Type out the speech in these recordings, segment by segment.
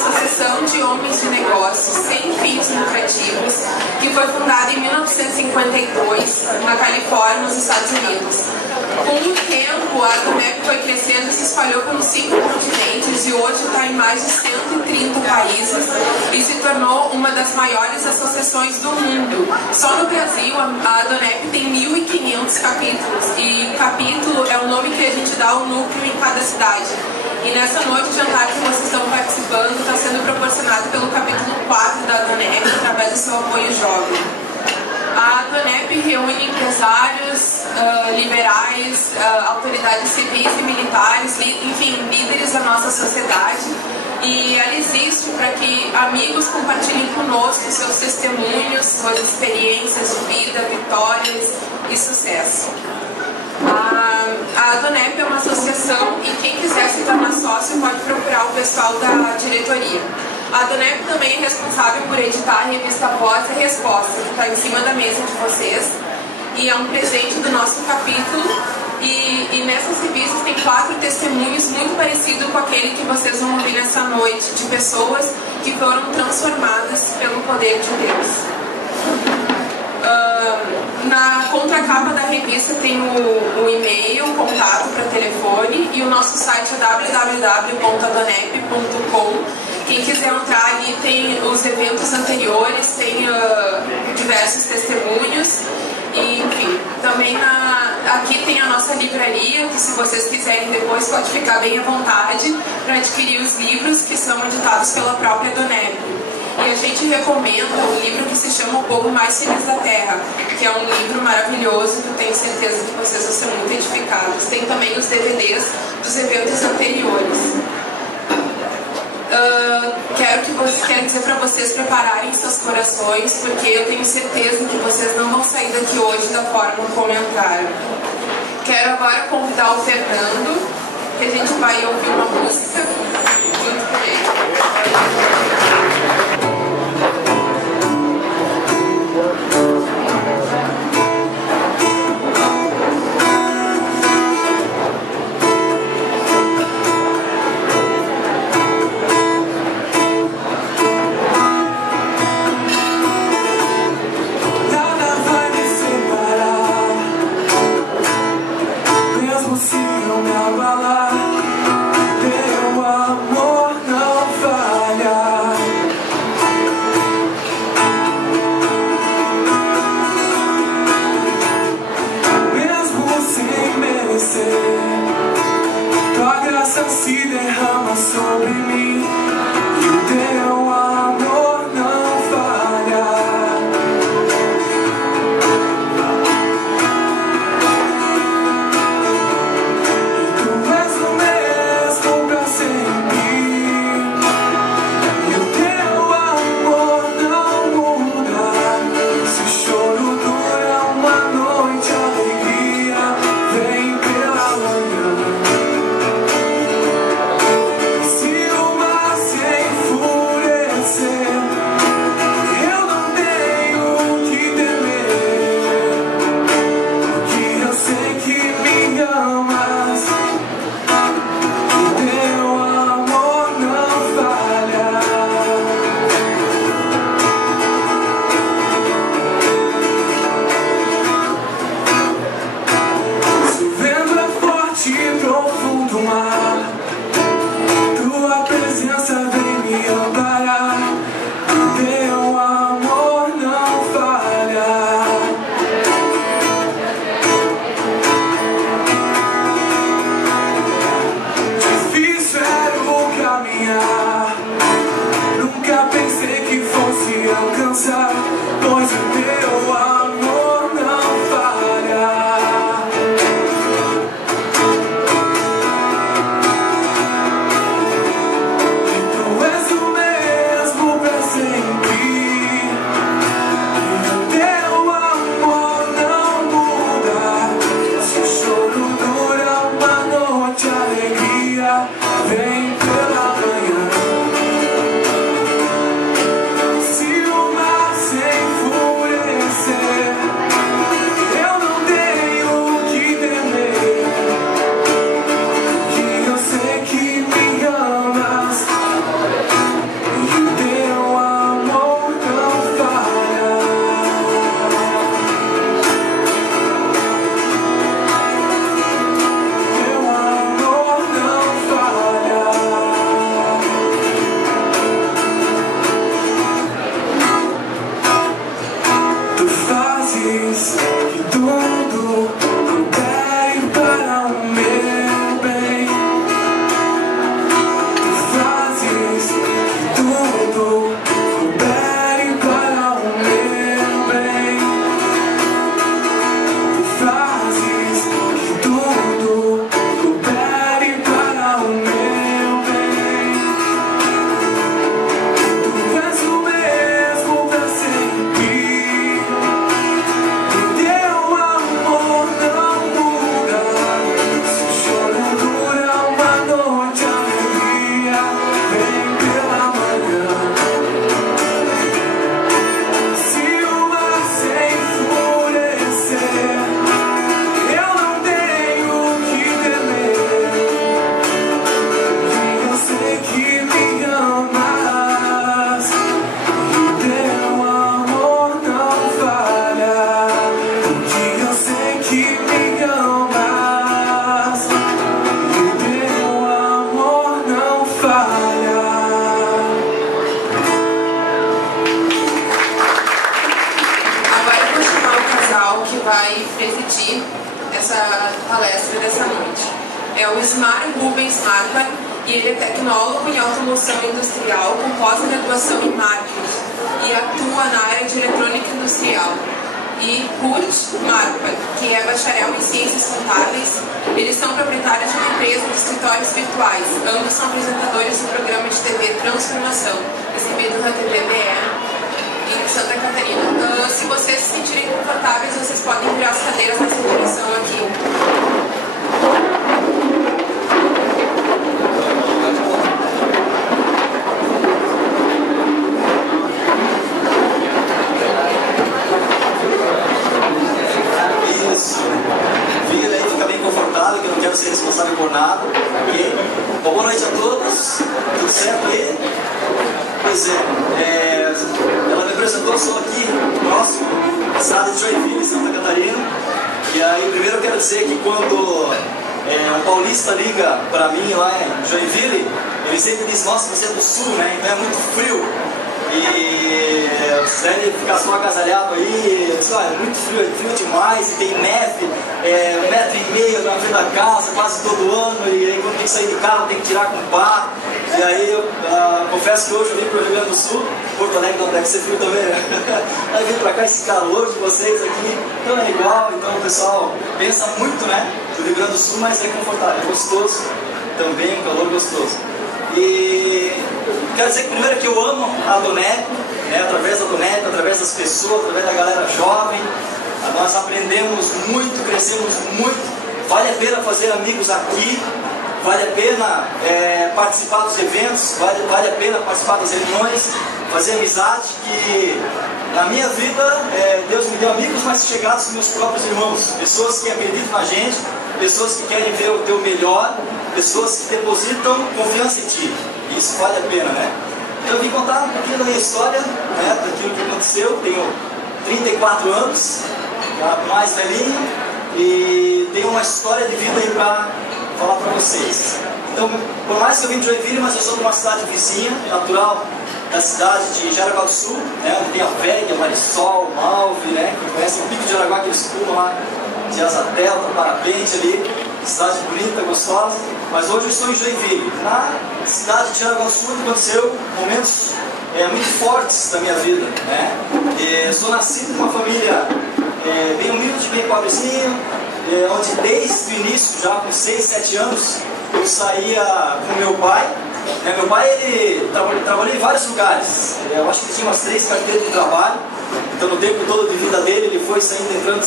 associação de homens de negócios sem fins lucrativos que foi fundada em 1952 na Califórnia, nos Estados Unidos. Com o tempo, a Donep foi crescendo e se espalhou pelos 5 continentes e hoje está em mais de 130 países e se tornou uma das maiores associações do mundo. Só no Brasil, a Donep tem 1.500 capítulos e capítulo é o nome que a gente dá ao núcleo em cada cidade. E nessa noite de jantar que vocês estão participando está sendo proporcionado pelo capítulo 4 da Donep através do seu apoio jovem. A Donep reúne empresários, liberais, autoridades civis e militares, enfim, líderes da nossa sociedade. E ela existe para que amigos compartilhem conosco seus testemunhos, suas experiências de vida, vitórias e sucesso. A Donep é uma associação e quem quiser se tornar sócio pode procurar o pessoal da diretoria. A Donep também é responsável por editar a revista Voz e Resposta, que está em cima da mesa de vocês. E é um presente do nosso capítulo. E nessas revistas tem 4 testemunhos muito parecidos com aquele que vocês vão ouvir nessa noite, de pessoas que foram transformadas pelo poder de Deus. Na contracapa da revista tem o e-mail, o contato para telefone e o nosso site é www.adonep.com. Quem quiser entrar ali tem os eventos anteriores, tem diversos testemunhos e enfim, também aqui tem a nossa livraria, que se vocês quiserem depois pode ficar bem à vontade para adquirir os livros que são editados pela própria Donep. E a gente recomenda um livro que se chama O Povo Mais Feliz da Terra, que é um livro maravilhoso que eu tenho certeza que vocês vão ser muito edificados. Tem também os DVDs dos eventos anteriores. Quero dizer para vocês prepararem seus corações, porque eu tenho certeza que vocês não vão sair daqui hoje da forma como entraram. Quero agora convidar o Fernando, que a gente vai ouvir uma música junto com ele. Não me abalar, dividir essa palestra dessa noite. É o Ismar Rubens Marquardt, e ele é tecnólogo em automoção industrial com pós-graduação em marketing e atua na área de eletrônica industrial. E Ruth Marquardt, que é bacharel em ciências contábeis. Eles são proprietários de uma empresa de escritórios virtuais. Ambos são apresentadores do programa de TV Transformação, exibido na TV BR em Santa Catarina. Se vocês se sentirem confortáveis, vocês podem virar as cadeiras nessa direção aqui. Que eu não quero ser responsável por nada, ok? Bom, boa noite a todos, tudo certo aí? Pois é, ela me apresentou, sou aqui próximo, cidade de Joinville, Santa Catarina. E aí, primeiro eu quero dizer que quando um paulista liga pra mim lá em Joinville, ele sempre diz: nossa, você é do sul, né? Então é muito frio. E você deve ficar só agasalhado aí, é muito frio, é frio demais, e tem neve, 1,5 metro na frente da casa, quase todo ano, e aí quando tem que sair de carro tem que tirar com pá. E aí eu confesso que hoje eu vim para o Rio Grande do Sul, Porto Alegre não deve ser frio também, né? Aí vim para cá esse calor de vocês aqui, então é igual, então o pessoal pensa muito, né, do Rio Grande do Sul, mas é confortável, é gostoso também, um calor gostoso. E quero dizer que primeiro que eu amo a Doneco, né, através da Doneco, através das pessoas, através da galera jovem, nós aprendemos muito, crescemos muito, vale a pena fazer amigos aqui, vale a pena participar dos eventos, vale a pena participar das reuniões, fazer amizade, que na minha vida Deus me deu amigos mais chegados que meus próprios irmãos, pessoas que acreditam na gente, pessoas que querem ver o teu melhor, pessoas que depositam confiança em ti. Isso vale a pena, né? Então eu vim contar um pouquinho da minha história, né, daquilo que aconteceu. Tenho 34 anos, mais velhinho, e tenho uma história de vida aí para falar para vocês. Então, por mais que eu vim de Joinville, mas eu sou de uma cidade vizinha, natural da cidade de Jaraguá do Sul, né, onde tem a Vega, Marisol, Malve, né, que conhecem o Pico de Jaraguá, que eles pulam lá de asa delta, parapente ali, cidade bonita, gostosa. Mas hoje eu estou em Joinville, na cidade de Jaraguá do Sul, que aconteceu momentos muito fortes da minha vida, né? Eu sou nascido em uma família bem humilde, bem pobrezinha, onde desde o início, já com 6, 7 anos, eu saía com meu pai. Meu pai, ele trabalhou em vários lugares, eu acho que tinha umas 3 carteiras de trabalho. Então no tempo todo de vida dele, ele foi saindo, entrando,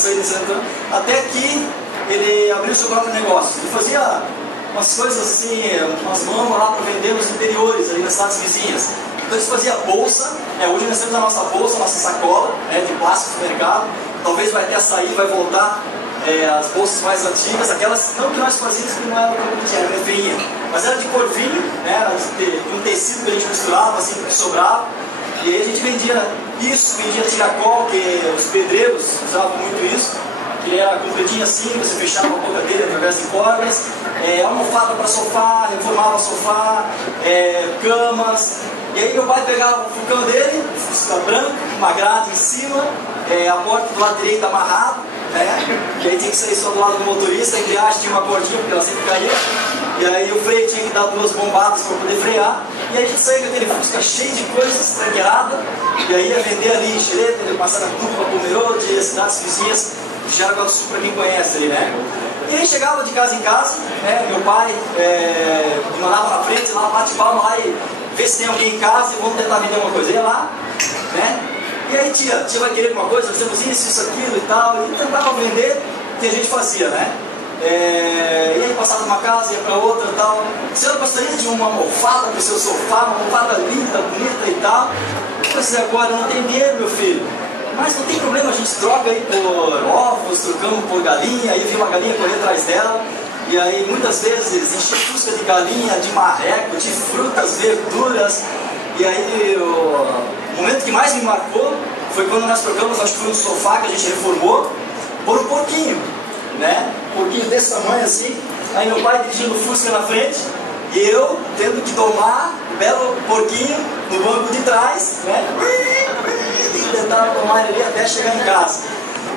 até que ele abriu seu próprio negócio. Ele fazia umas coisas assim, umas mãos lá para vender nos interiores, ali nas cidades vizinhas. Então eles faziam bolsa, hoje nós temos a nossa bolsa, a nossa sacola, de plástico no mercado. Talvez vai até sair, vai voltar as bolsas mais antigas, aquelas não que nós fazíamos, que não era como que era feinha, mas era de corvinho, era de um tecido que a gente misturava, assim, que sobrava. E aí a gente vendia isso, vendia tiracol, que os pedreiros usavam muito isso, que era compridinho assim, você fechava a boca dele através de cordas, almofada para sofá, reformava sofá, camas. E aí meu pai pegava o fogão dele, fusca branco, uma grade em cima, a porta do lado direito amarrada, e aí tinha que sair só do lado do motorista, a embreagem tinha uma cordinha, porque ela sempre caía, e aí o freio tinha que dar 2 bombadas para poder frear, e aí a gente saía com aquele fusca cheio de coisas, tranqueirada, e aí ia vender ali em Xereta, ia passar na Tupa, Pomerode, cidades vizinhas de Jaraguá do Sul, para quem conhece ali, né? E aí chegava de casa em casa, meu pai me mandava na frente, lá, bate palma lá e vê se tem alguém em casa e vamos tentar vender uma coisa. Ia lá, e aí tia vai querer alguma coisa, fazemos isso, aquilo e tal, e tentava vender o que a gente fazia, né? E aí passava de uma casa, ia para outra e tal. Você não gostaria de uma almofada para o seu sofá, uma almofada linda, bonita e tal? Eu disse, agora eu não tenho dinheiro, meu filho. Mas não tem problema, a gente troca aí por ovos, trocamos por galinha, aí vi uma galinha correr atrás dela. E aí muitas vezes enchi fusca de galinha, de marreco, de frutas, verduras. E aí o momento que mais me marcou foi quando nós trocamos, acho que foi um sofá que a gente reformou, por um porquinho, um porquinho desse tamanho assim. Aí meu pai dirigindo o fusca na frente e eu tendo que tomar o belo porquinho no banco de trás, e tentar tomar ele até chegar em casa.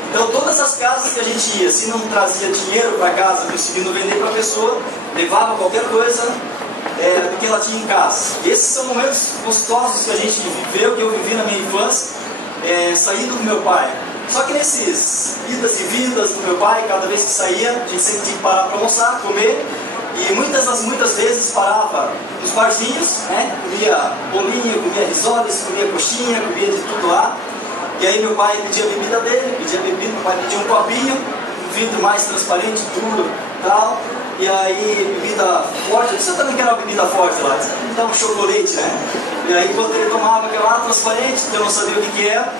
Então todas as casas que a gente ia, se não trazia dinheiro para casa, conseguindo vender para a pessoa, levava qualquer coisa do que ela tinha em casa. E esses são momentos gostosos que a gente viveu, que eu vivi na minha infância, saindo do meu pai. Só que nesses idas e vindas do meu pai, cada vez que saía, a gente sempre tinha que parar para almoçar, comer. E muitas vezes parava nos barzinhos, né? Comia bolinho, comia risoles, comia coxinha, comia de tudo lá. E aí meu pai pedia a bebida dele, meu pai pedia um copinho, um vidro mais transparente, duro e tal. E aí bebida forte, eu também quero uma bebida forte lá, dá um chocolate, né? E aí quando ele tomava aquela lá transparente, que eu não sabia o que era,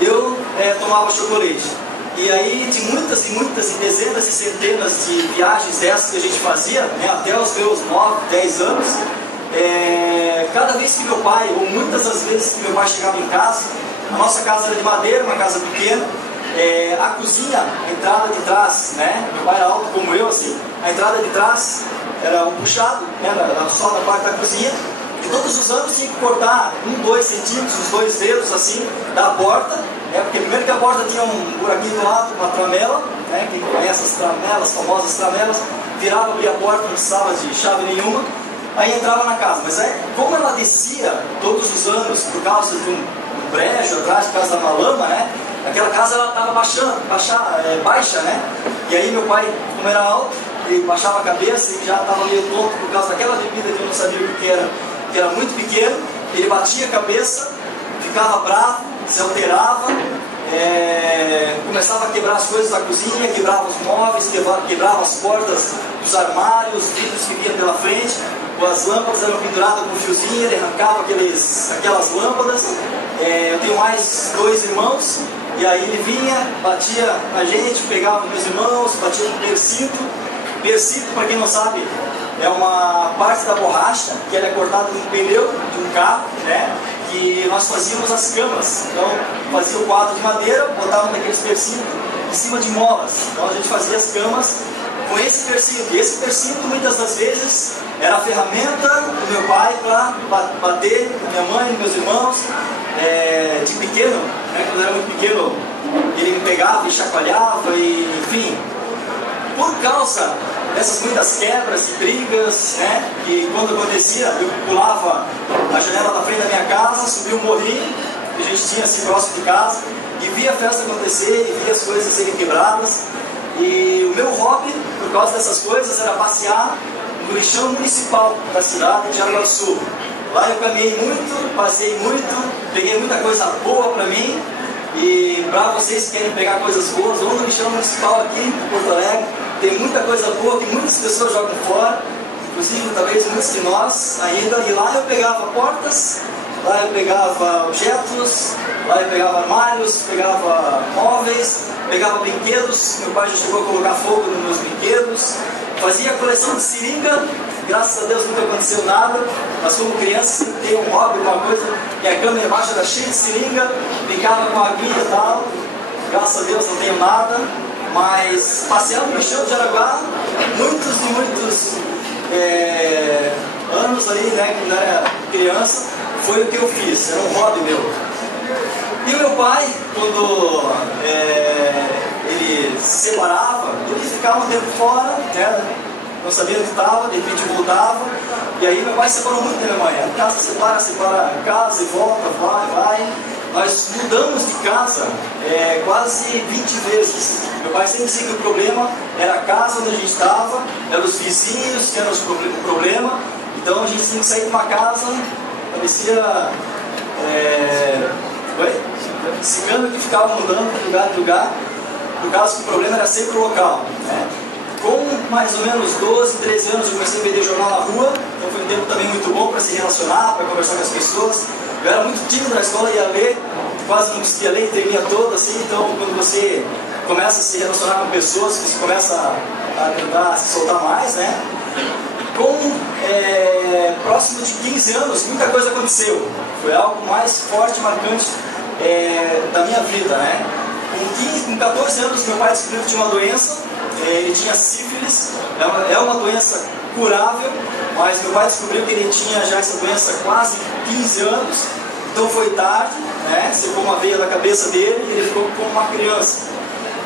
eu tomava chocolate. E aí de muitas e dezenas e centenas de viagens dessas que a gente fazia, né, até os meus 9, 10 anos, cada vez que meu pai, ou muitas das vezes que meu pai chegava em casa, a nossa casa era de madeira, uma casa pequena, a cozinha, a entrada de trás, né, meu pai era alto como eu, assim, a entrada de trás era um puxado, né, só na parte da cozinha, e todos os anos tinha que cortar 1, 2 centímetros, os 2 dedos assim, da porta, porque primeiro que a porta tinha um buraquinho do lado, uma tramela, né, quem conhece as tramelas, as famosas tramelas, virava, abria a porta, não precisava de chave nenhuma, aí entrava na casa. Mas como ela descia todos os anos, por causa de um brejo atrás, por causa da lama, né, aquela casa ela estava baixa, né, e aí meu pai, como era alto, ele baixava a cabeça e já estava meio tonto por causa daquela bebida que eu não sabia o que era muito pequeno, ele batia a cabeça, ficava bravo, se alterava, começava a quebrar as coisas da cozinha, quebrava os móveis, quebrava as portas dos armários, os vidros que vinha pela frente, as lâmpadas eram penduradas com um fiozinho, ele arrancava aquelas lâmpadas. Eu tenho mais 2 irmãos, e aí ele vinha, batia na gente, pegava meus irmãos, batia no persito. Persito, para quem não sabe, é uma parte da borracha que ela é cortada no pneu de um carro, né? Que nós fazíamos as camas. Então, fazia o quadro de madeira, botava naqueles persitos em cima de molas. Então, a gente fazia as camas com esse persito. E esse persito, muitas das vezes, era a ferramenta do meu pai para bater na minha mãe, meus irmãos. De pequeno, né? Quando eu era muito pequeno, ele me pegava e chacoalhava, e, enfim. Por causa dessas muitas quebras e brigas, né, que quando acontecia, eu pulava a janela da frente da minha casa, subia um morrinho que a gente tinha assim próximo de casa, e via a festa acontecer, e via as coisas serem quebradas. E o meu hobby, por causa dessas coisas, era passear no lixão municipal da cidade de Jaraguá do Sul. Lá eu caminhei muito, passei muito, peguei muita coisa boa para mim. E para vocês que querem pegar coisas boas, vão no lixão municipal aqui em Porto Alegre. Tem muita coisa boa que muitas pessoas jogam fora, inclusive talvez muitos de nós ainda. E lá eu pegava portas, lá eu pegava objetos, lá eu pegava armários, pegava móveis, pegava brinquedos. Meu pai já chegou a colocar fogo nos meus brinquedos. Fazia coleção de seringa. Graças a Deus nunca aconteceu nada, mas como criança sempre tem um hobby, uma coisa, e a cama embaixo era cheia de seringa, brincava com a aguinha e tal. Graças a Deus não tenho nada, mas passeando no chão de Jaraguá, muitos anos ali, né, quando eu era criança, foi o que eu fiz, era um hobby meu. E o meu pai, quando ele se separava, ele ficava um tempo fora, né? Não sabia onde estava, de repente voltava. E aí meu pai separou muito da minha mãe. A casa separa casa e volta, vai. Nós mudamos de casa quase 20 vezes. Meu pai sempre dizia que o problema era a casa onde a gente estava, eram os vizinhos que eram o problema. Então a gente tinha que sair de uma casa, parecia cigano que ficava mudando de lugar em lugar, por causa que o problema era sempre o local, né? Com mais ou menos 12, 13 anos eu comecei a vender jornal na rua, então foi um tempo também muito bom para se relacionar, para conversar com as pessoas. Eu era muito tímido na escola, ia ler, quase não conseguia ler, tremia todo, assim, então quando você começa a se relacionar com pessoas, você começa a tentar se soltar mais, né? Com próximo de 15 anos, muita coisa aconteceu. Foi algo mais forte, marcante da minha vida, né? Com 14 anos, meu pai descobriu que tinha uma doença. Ele tinha sífilis, é uma doença curável, mas meu pai descobriu que ele tinha já essa doença há quase 15 anos, então foi tarde, né? Secou uma veia da cabeça dele e ele ficou como uma criança.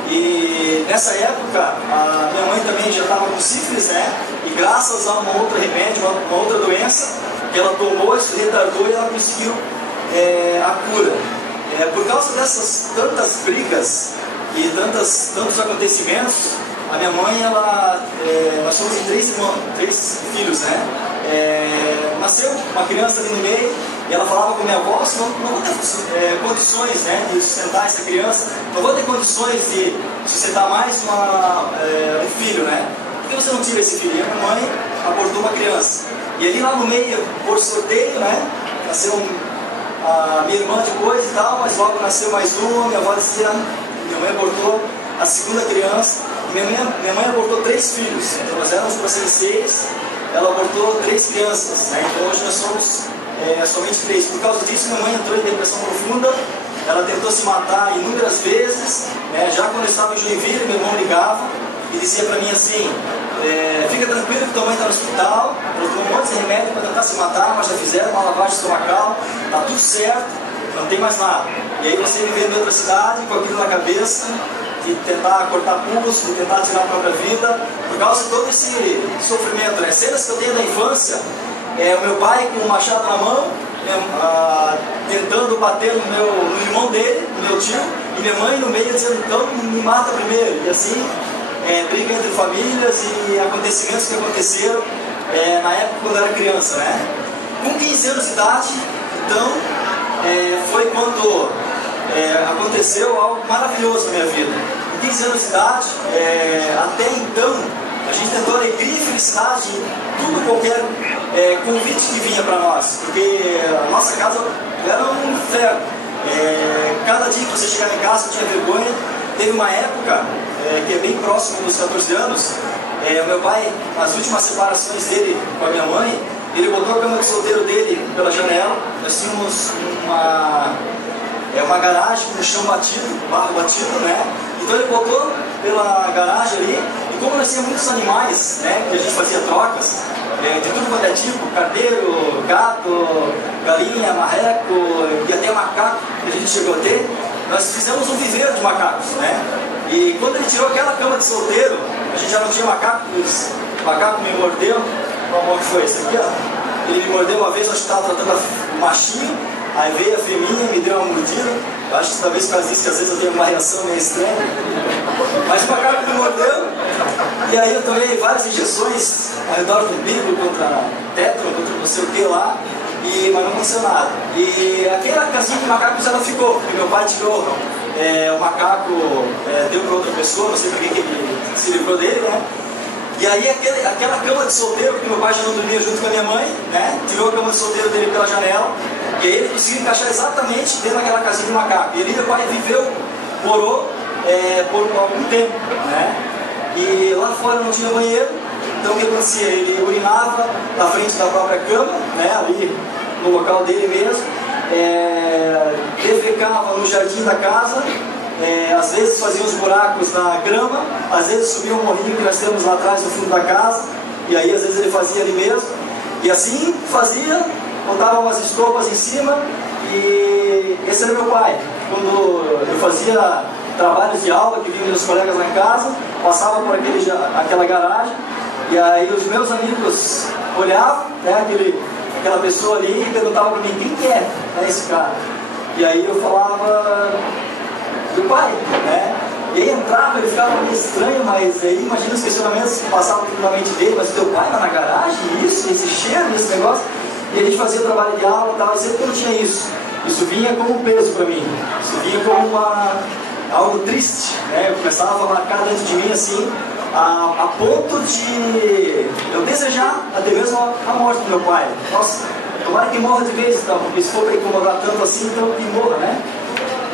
E nessa época, a minha mãe também já estava com sífilis, né? E graças a um outro remédio, uma outra doença, que ela tomou, isso retardou e ela conseguiu a cura. Por causa dessas tantas brigas e tantos acontecimentos, a minha mãe, nós somos em três filhos, né? Nasceu uma criança ali no meio e ela falava com minha avó: não vou ter condições, né, de sustentar essa criança, não vou ter condições de sustentar mais um filho, né? Por que você não tira esse filho? E a minha mãe abortou uma criança. E ali lá no meio, por sorteio, né, nasceu a minha irmã depois e tal, mas logo nasceu mais uma. Minha avó dizia, minha mãe abortou a segunda criança. Minha mãe abortou 3 filhos, então nós éramos para ser 6, ela abortou 3 crianças, né? Então hoje nós somos somente 3. Por causa disso, minha mãe entrou em depressão profunda, ela tentou se matar inúmeras vezes, né? Já quando eu estava em Joinville, meu irmão ligava e dizia para mim assim: fica tranquilo que tua mãe está no hospital, ela tomou um monte de remédio para tentar se matar, mas já fizeram uma lavagem estomacal, está tudo certo, não tem mais nada. E aí você vivendo em outra cidade, com aquilo na cabeça, de tentar cortar pulso, de tentar tirar a própria vida, por causa de todo esse sofrimento, né? Cenas que eu tenho da infância, o meu pai com um machado na mão, tentando bater no irmão dele, no meu tio, e minha mãe no meio dizendo: então me mata primeiro. E assim, briga entre famílias e acontecimentos que aconteceram na época quando eu era criança, né? Com 15 anos de idade, então, foi quando aconteceu algo maravilhoso na minha vida. Com 15 anos de idade, até então, a gente tentou alegria e felicidade em tudo, qualquer convite que vinha para nós, porque a nossa casa era um inferno. Cada dia que você chegava em casa, eu tinha vergonha. Teve uma época, que é bem próximo dos 14 anos, o meu pai, nas últimas separações dele com a minha mãe, ele botou a cama de solteiro dele pela janela. Nós tínhamos uma garagem com o chão batido, barro batido, né? Então ele botou pela garagem ali, e como nós tínhamos muitos animais, né, que a gente fazia trocas, de tudo quanto é tipo, carneiro, gato, galinha, marreco e até macaco que a gente chegou a ter, nós fizemos um viveiro de macacos, né? E quando ele tirou aquela cama de solteiro, a gente já não tinha macaco, o macaco me mordeu. Qual que foi esse aqui, ó? Ele me mordeu uma vez, eu acho que estava tratando o machinho, aí veio a fêmea, me deu uma mordida. Eu acho que talvez por causa disso, que às vezes eu tenho uma reação meio estranha. Mas o macaco me mordeu, e aí eu tomei várias injeções ao redor do umbigo, contra tétano, contra não sei o que lá, mas não aconteceu nada. E aquela casinha de macacos ela ficou, porque meu pai tirou o macaco, deu para outra pessoa, não sei para quem que ele se livrou dele, né? E aí aquela cama de solteiro, porque meu pai já não dormia junto com a minha mãe, né? Tirou a cama de solteiro dele pela janela, e aí ele conseguiu encaixar exatamente dentro daquela casinha de macaco. E ali meu pai morou por algum tempo, né? E lá fora não tinha banheiro, então o que acontecia? Ele urinava na frente da própria cama, né? Ali no local dele mesmo, defecava no jardim da casa. Às vezes fazia uns buracos na grama, às vezes subia um morrinho que nós temos lá atrás no fundo da casa, e aí às vezes ele fazia ali mesmo, e assim fazia, botava umas estopas em cima. E esse era meu pai. Quando eu fazia trabalhos de aula, que vinham meus colegas lá em casa, passava por aquela garagem, e aí os meus amigos olhavam, né, aquela pessoa ali, e perguntavam para mim: quem que é esse cara? E aí eu falava: do pai, né? E aí entrava, ele ficava meio estranho, mas aí imagina os questionamentos que passavam na mente dele: mas teu pai lá na garagem, isso, esse cheiro, esse negócio. E a gente fazia trabalho de aula e tal, e sempre que eu tinha isso vinha como um peso para mim, isso vinha como algo triste, né? Eu começava a marcar dentro de mim assim, a ponto de eu desejar até mesmo a morte do meu pai. Nossa, tomara que morra de vez então, porque se for para incomodar tanto assim, então que morra, né?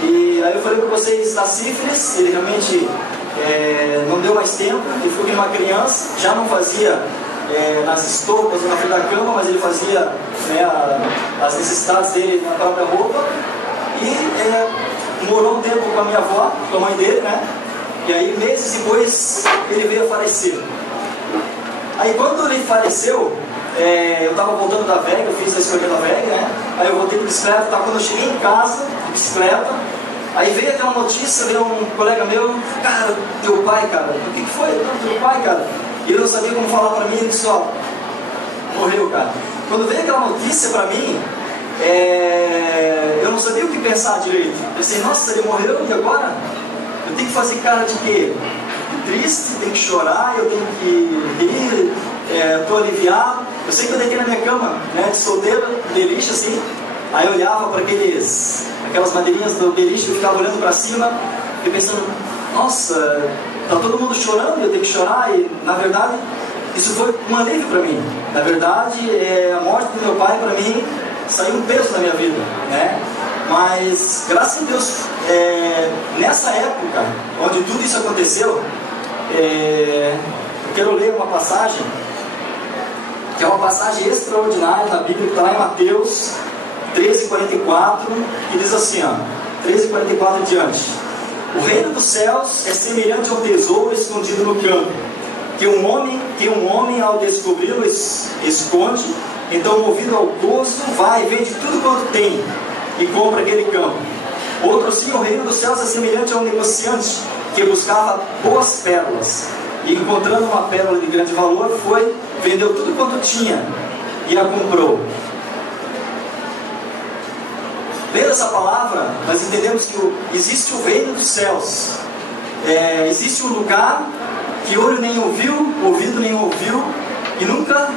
E aí eu falei para vocês da sífilis, ele realmente não deu mais tempo, ele ficou como uma criança, já não fazia nas estopas ou na frente da cama, mas ele fazia as necessidades dele na própria roupa. E morou um tempo com a minha avó, com a mãe dele, né? E aí meses depois ele veio a falecer. Aí quando ele faleceu, eu estava voltando da Vega, eu fiz a escolha da Vega, né? Aí eu voltei de bicicleta, quando eu cheguei em casa, de bicicleta, Aí veio aquela notícia, veio um colega meu, cara, teu pai, cara, o que foi? Teu pai, cara. E ele não sabia como falar pra mim, ele disse, ó, morreu, cara. Quando veio aquela notícia pra mim, eu não sabia o que pensar direito. Eu pensei, nossa, ele morreu e agora? Eu tenho que fazer cara de quê? Triste, tenho que chorar, eu tenho que rir, tô aliviado. Eu sei que eu deitei na minha cama, né, de solteiro, beliche assim. Aí eu olhava para aquelas madeirinhas do beliche, eu ficava olhando para cima e pensando, nossa, tá todo mundo chorando e eu tenho que chorar. E na verdade, isso foi um alívio para mim. Na verdade, a morte do meu pai para mim saiu um peso na minha vida, né? Mas graças a Deus, nessa época onde tudo isso aconteceu, eu quero ler uma passagem que é uma passagem extraordinária na Bíblia, que está lá em Mateus 13:44, que diz assim, ó, 13:44 em diante: o reino dos céus é semelhante ao tesouro escondido no campo, que um homem ao descobri-lo esconde. Então, movido ao gozo, vai e vende tudo quanto tem e compra aquele campo. Outro assim, o reino dos céus é semelhante a um negociante que buscava boas pérolas, e encontrando uma pérola de grande valor, foi, vendeu tudo quanto tinha e a comprou. Lendo essa palavra, nós entendemos que existe o reino dos céus. Existe um lugar que olho nem ouviu, ouvido nem ouviu, e nunca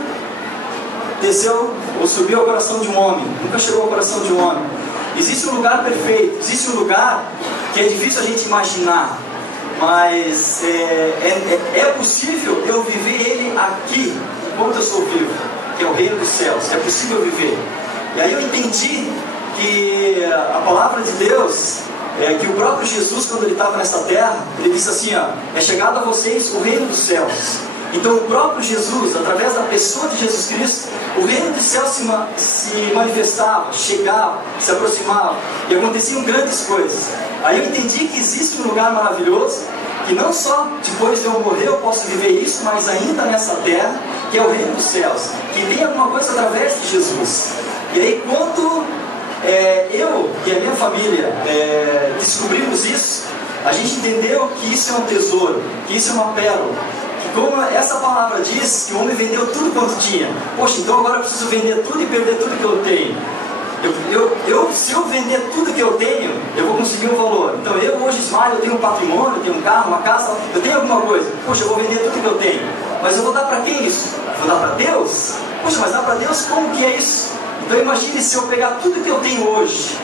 desceu ou subiu ao coração de um homem, nunca chegou ao coração de um homem. Existe um lugar perfeito, existe um lugar que é difícil a gente imaginar, mas é possível eu viver ele aqui, enquanto eu sou vivo, que é o reino dos céus. É possível viver. E aí eu entendi que a palavra de Deus, que o próprio Jesus, quando ele estava nessa terra, ele disse assim, ó, é chegado a vocês o reino dos céus. Então o próprio Jesus, através da pessoa de Jesus Cristo, o reino dos céus se manifestava, chegava, se aproximava, e aconteciam grandes coisas. Aí eu entendi que existe um lugar maravilhoso, que não só depois de eu morrer eu posso viver isso, mas ainda nessa terra, que é o reino dos céus, que vem alguma coisa através de Jesus. E aí quando eu e a minha família descobrimos isso, a gente entendeu que isso é um tesouro, que isso é uma pérola. Como essa palavra diz, que o homem vendeu tudo quanto tinha. Poxa, então agora eu preciso vender tudo e perder tudo que eu tenho. Se eu vender tudo que eu tenho, eu vou conseguir um valor. Então eu hoje, Ismael, eu tenho um patrimônio, eu tenho um carro, uma casa, eu tenho alguma coisa. Poxa, eu vou vender tudo que eu tenho. Mas eu vou dar para quem isso? Vou dar para Deus? Poxa, mas dar para Deus, como que é isso? Então imagine se eu pegar tudo que eu tenho hoje.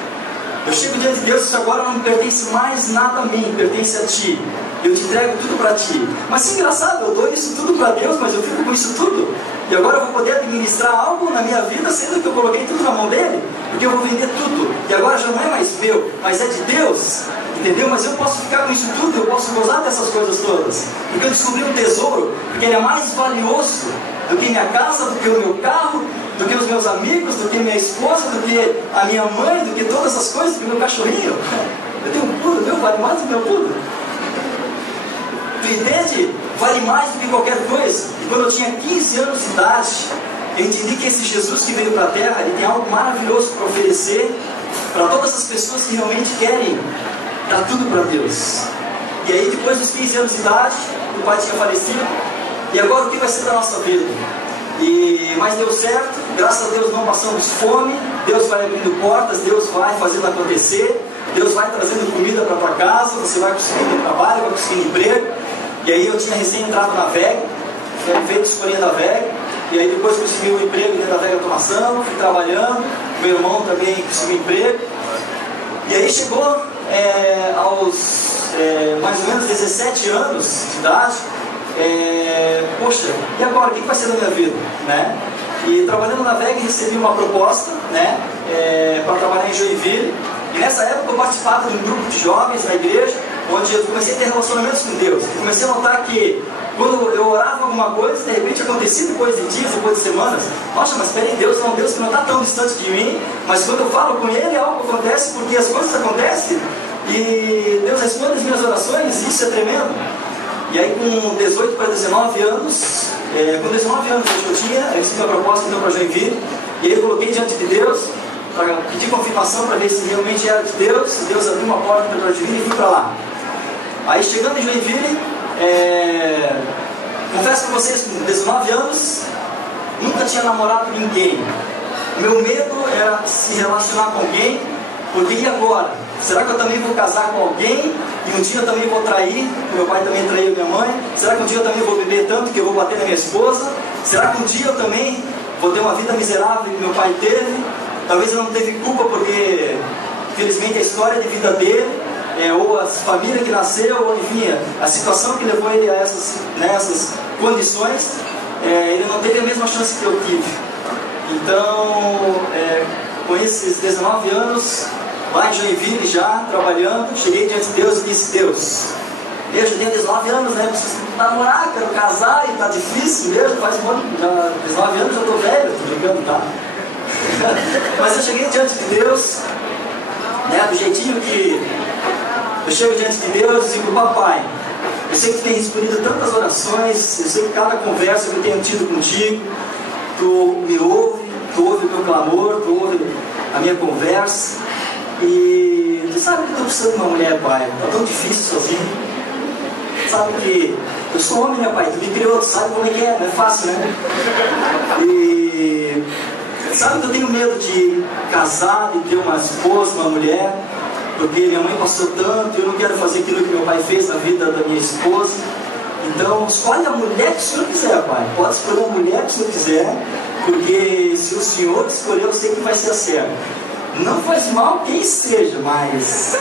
Eu chego diante de Deus, isso agora não pertence mais nada a mim, pertence a Ti. Eu te entrego tudo para Ti. Mas que engraçado, eu dou isso tudo para Deus, mas eu fico com isso tudo. E agora eu vou poder administrar algo na minha vida, sendo que eu coloquei tudo na mão dele, porque eu vou vender tudo. E agora já não é mais meu, mas é de Deus. Entendeu? Mas eu posso ficar com isso tudo, eu posso gozar dessas coisas todas. Porque eu descobri um tesouro, porque ele é mais valioso do que minha casa, do que o meu carro, do que os meus amigos, do que minha esposa, do que a minha mãe, do que todas essas coisas, do que o meu cachorrinho. Eu tenho um pudo, meu, vale mais do que o meu pudo. Tu entende? Vale mais do que qualquer coisa. E quando eu tinha 15 anos de idade, eu entendi que esse Jesus que veio para a Terra, ele tem algo maravilhoso para oferecer para todas as pessoas que realmente querem dar tudo para Deus. E aí, depois dos 15 anos de idade, o pai tinha falecido. E agora o que vai ser da nossa vida? Mas deu certo, graças a Deus não passamos fome, Deus vai abrindo portas, Deus vai fazendo acontecer, Deus vai trazendo comida para a tua casa, você vai conseguindo trabalho, vai conseguindo emprego. E aí eu tinha recém entrado na VEG, fui feito escolher da VEG, e aí depois consegui um emprego dentro da VEG Automação, fui trabalhando, meu irmão também conseguiu um emprego. E aí chegou aos mais ou menos 17 anos de idade, poxa, e agora, o que vai ser da minha vida? Né? E trabalhando na VEG recebi uma proposta, né, para trabalhar em Joinville. E nessa época eu participava de um grupo de jovens na igreja, onde eu comecei a ter relacionamentos com Deus. Eu comecei a notar que quando eu orava alguma coisa, de repente acontecia depois de dias, depois de semanas. Nossa, mas peraí, Deus é um Deus que não está tão distante de mim, mas quando eu falo com Ele, algo acontece, porque as coisas acontecem e Deus responde as minhas orações, e isso é tremendo. E aí com 18 para 19 anos, com 19 anos eu recebi a proposta então para Joinville, e aí eu coloquei diante de Deus, para pedir confirmação para ver se realmente era de Deus, se Deus abriu uma porta para Joinville e fui para lá. Aí chegando em Joinville, confesso para vocês, com 19 anos, nunca tinha namorado ninguém. Meu medo era se relacionar com alguém, porque e agora? Será que eu também vou casar com alguém e um dia eu também vou trair? Meu pai também traiu minha mãe. Será que um dia eu também vou beber tanto que eu vou bater na minha esposa? Será que um dia eu também vou ter uma vida miserável que meu pai teve? Talvez eu não teve culpa porque, infelizmente, a história de vida dele, ou a família que nasceu, ou enfim, a situação que levou ele a essas condições, ele não teve a mesma chance que eu tive. Então, com esses 19 anos, lá em Joinville já, trabalhando, cheguei diante de Deus e disse: Deus, eu já tenho 19 anos, né? Preciso namorar, quero casar e tá difícil mesmo, faz um monte, já 19 anos já tô velho, tô brincando, tá? Mas eu cheguei diante de Deus, né, do jeitinho que eu chego diante de Deus e digo: papai, eu sei que tu tem respondido tantas orações, eu sei que cada conversa que eu tenho tido contigo, tu me ouve, tu ouve o meu clamor, tu ouve a minha conversa, e tu sabe que eu estou precisando de uma mulher, pai, tá tão difícil sozinho. Sabe que eu sou homem, né, pai, tu me criou, tu sabe como é que é, não é fácil, né? E sabe que eu tenho medo de casar, de ter uma esposa, uma mulher, porque minha mãe passou tanto, eu não quero fazer aquilo que meu pai fez na vida da minha esposa. Então, escolhe a mulher que o senhor quiser, pai. Pode escolher a mulher que o senhor quiser, porque se o senhor escolher, eu sei que vai ser certo. Não faz mal quem esteja, mas...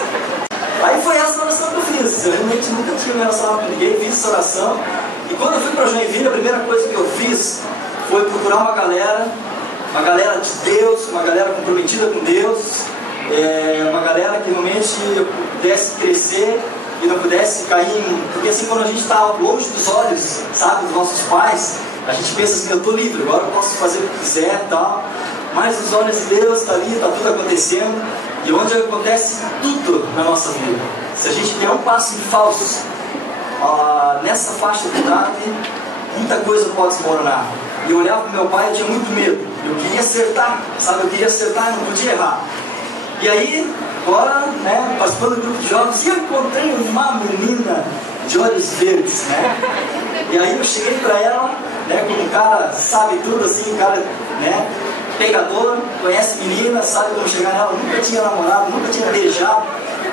Aí foi essa oração que eu fiz. Eu realmente nunca tinha me relacionado com ninguém, fiz essa oração. E quando eu fui para Joinville, a primeira coisa que eu fiz foi procurar uma galera de Deus, uma galera comprometida com Deus, uma galera que realmente eu pudesse crescer e não pudesse cair em... Porque assim, quando a gente está longe dos olhos, sabe, dos nossos pais, a gente pensa assim: eu estou livre, agora eu posso fazer o que quiser e tal. Mas os olhos de Deus está ali, está tudo acontecendo, e onde acontece tudo na nossa vida. Se a gente der um passo em falso nessa faixa de idade, muita coisa pode se desmoronar. E eu olhava para meu pai e tinha muito medo. Eu queria acertar, sabe? Eu queria acertar e não podia errar. E aí, agora, né, participando do grupo de jovens, eu encontrei uma menina de olhos verdes, né? E aí eu cheguei para ela, né, como um cara sabe tudo, assim, um cara, né, pegador, conhece menina, sabe como chegar nela, nunca tinha namorado, nunca tinha beijado,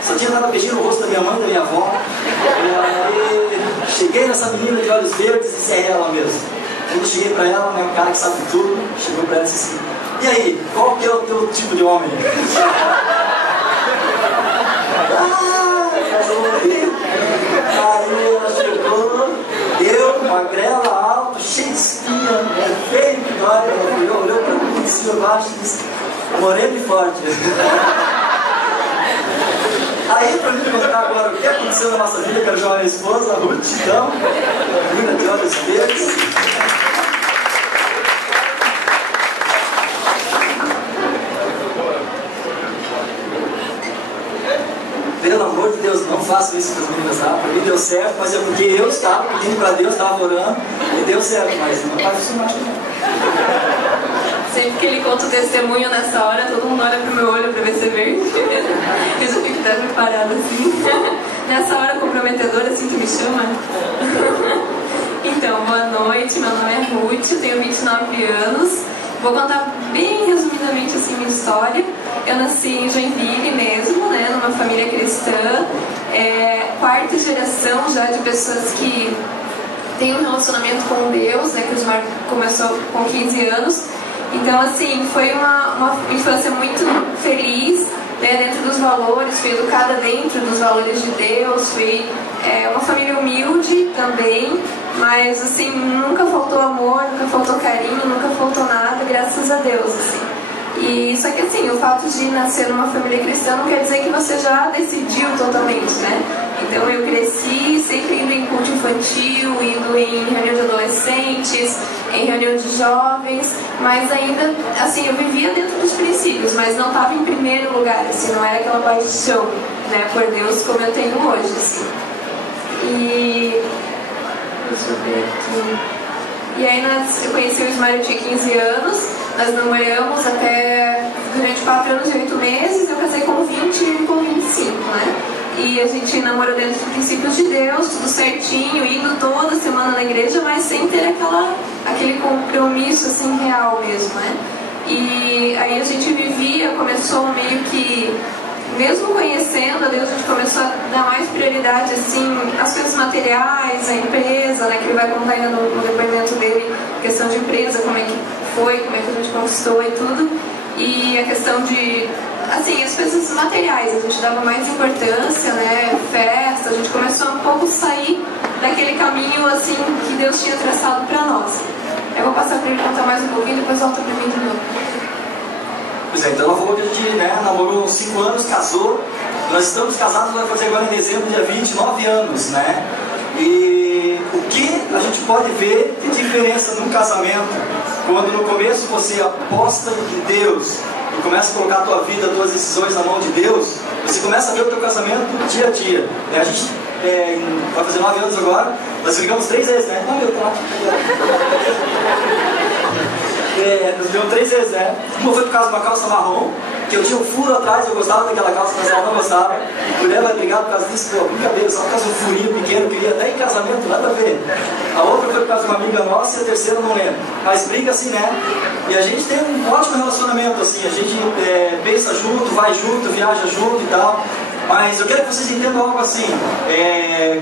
só tinha dado beijinho no rosto da minha mãe e da minha avó. E aí, cheguei nessa menina de olhos verdes e disse: é ela mesmo. Quando eu cheguei pra ela, né, um cara que sabe tudo, chegou pra ela e disse assim: e aí, qual que é o teu tipo de homem? Aí ela chegou, eu, magrela, alto, cheio de espinha, feio que dói. Ela olhou pra mim de cima baixo e disse: moreno e forte. Aí, pra mim contar agora o que aconteceu na nossa vida, quero chamar minha esposa, a Ruth, então, menina de olhos verdes. Pelo amor de Deus, não façam isso com as meninas, tá? Pra mim deu certo, mas é porque eu estava pedindo pra Deus, estava orando, e deu certo, mas não vai funcionar, não. Sempre que ele conta o testemunho nessa hora, todo mundo olha pro meu olho pra ver se é verde. Eu já fico até preparada assim. Nessa hora comprometedora, assim que me chama. Então, boa noite, meu nome é Ruth, eu tenho 29 anos. Vou contar bem resumidamente assim minha história. Eu nasci em Joinville mesmo, né, numa família cristã, quarta geração já de pessoas que têm um relacionamento com Deus, né, que o Osmar começou com 15 anos. Então, assim, foi uma infância muito feliz, né, dentro dos valores, fui educada dentro dos valores de Deus, fui uma família humilde também, mas, assim, nunca faltou amor, nunca faltou carinho, nunca faltou nada, graças a Deus, assim. E só que, assim, o fato de nascer numa família cristã não quer dizer que você já decidiu totalmente, né? Então eu cresci sempre indo em culto infantil, indo em reunião de adolescentes, em reunião de jovens, mas ainda, assim, eu vivia dentro dos princípios, mas não estava em primeiro lugar, assim, não era aquela paixão, né, por Deus como eu tenho hoje, assim. E... deixa eu ver aqui... E aí eu conheci o Ismael, eu tinha 15 anos, Nós namoramos até durante 4 anos e 8 meses, eu casei com 20 e ele com 25, né? E a gente namorou dentro dos princípios de Deus, tudo certinho, indo toda semana na igreja, mas sem ter aquele compromisso assim real mesmo, né? E aí a gente vivia, começou meio que, mesmo conhecendo a Deus, a gente começou a dar mais prioridade assim às coisas materiais, à empresa, né? Que ele vai contar ainda no depoimento dele, questão de empresa, como é que foi, como é que a gente conquistou e tudo. E a questão de, assim, as coisas materiais, a gente dava mais importância, né? Festa, a gente começou a um pouco sair daquele caminho, assim, que Deus tinha traçado para nós. Eu vou passar para ele contar mais um pouquinho, depois volta para mim de novo. Pois é, então ela falou que a gente, né, namorou uns 5 anos, casou. Nós estamos casados, vai fazer agora em dezembro, dia 29 anos, né? E o que a gente pode ver de diferença num casamento, quando no começo você aposta em Deus e começa a colocar a tua vida, as tuas decisões na mão de Deus, você começa a ver o teu casamento dia a dia. A gente vai fazer 9 anos agora, nós brigamos 3 vezes, né? Não, meu prato. Nós brigamos 3 vezes, né? Uma foi por causa de uma calça marrom, que eu tinha um furo atrás, eu gostava daquela calça, mas ela não gostava. A mulher vai brigar por causa disso, pô, brincadeira, só por causa de um furinho pequeno, queria até em casamento, nada a ver. A outra foi por causa de uma amiga nossa e a terceira não lembro. Mas briga assim, né? E a gente tem um ótimo relacionamento, assim, a gente pensa junto, vai junto, viaja junto e tal. Mas eu quero que vocês entendam algo assim,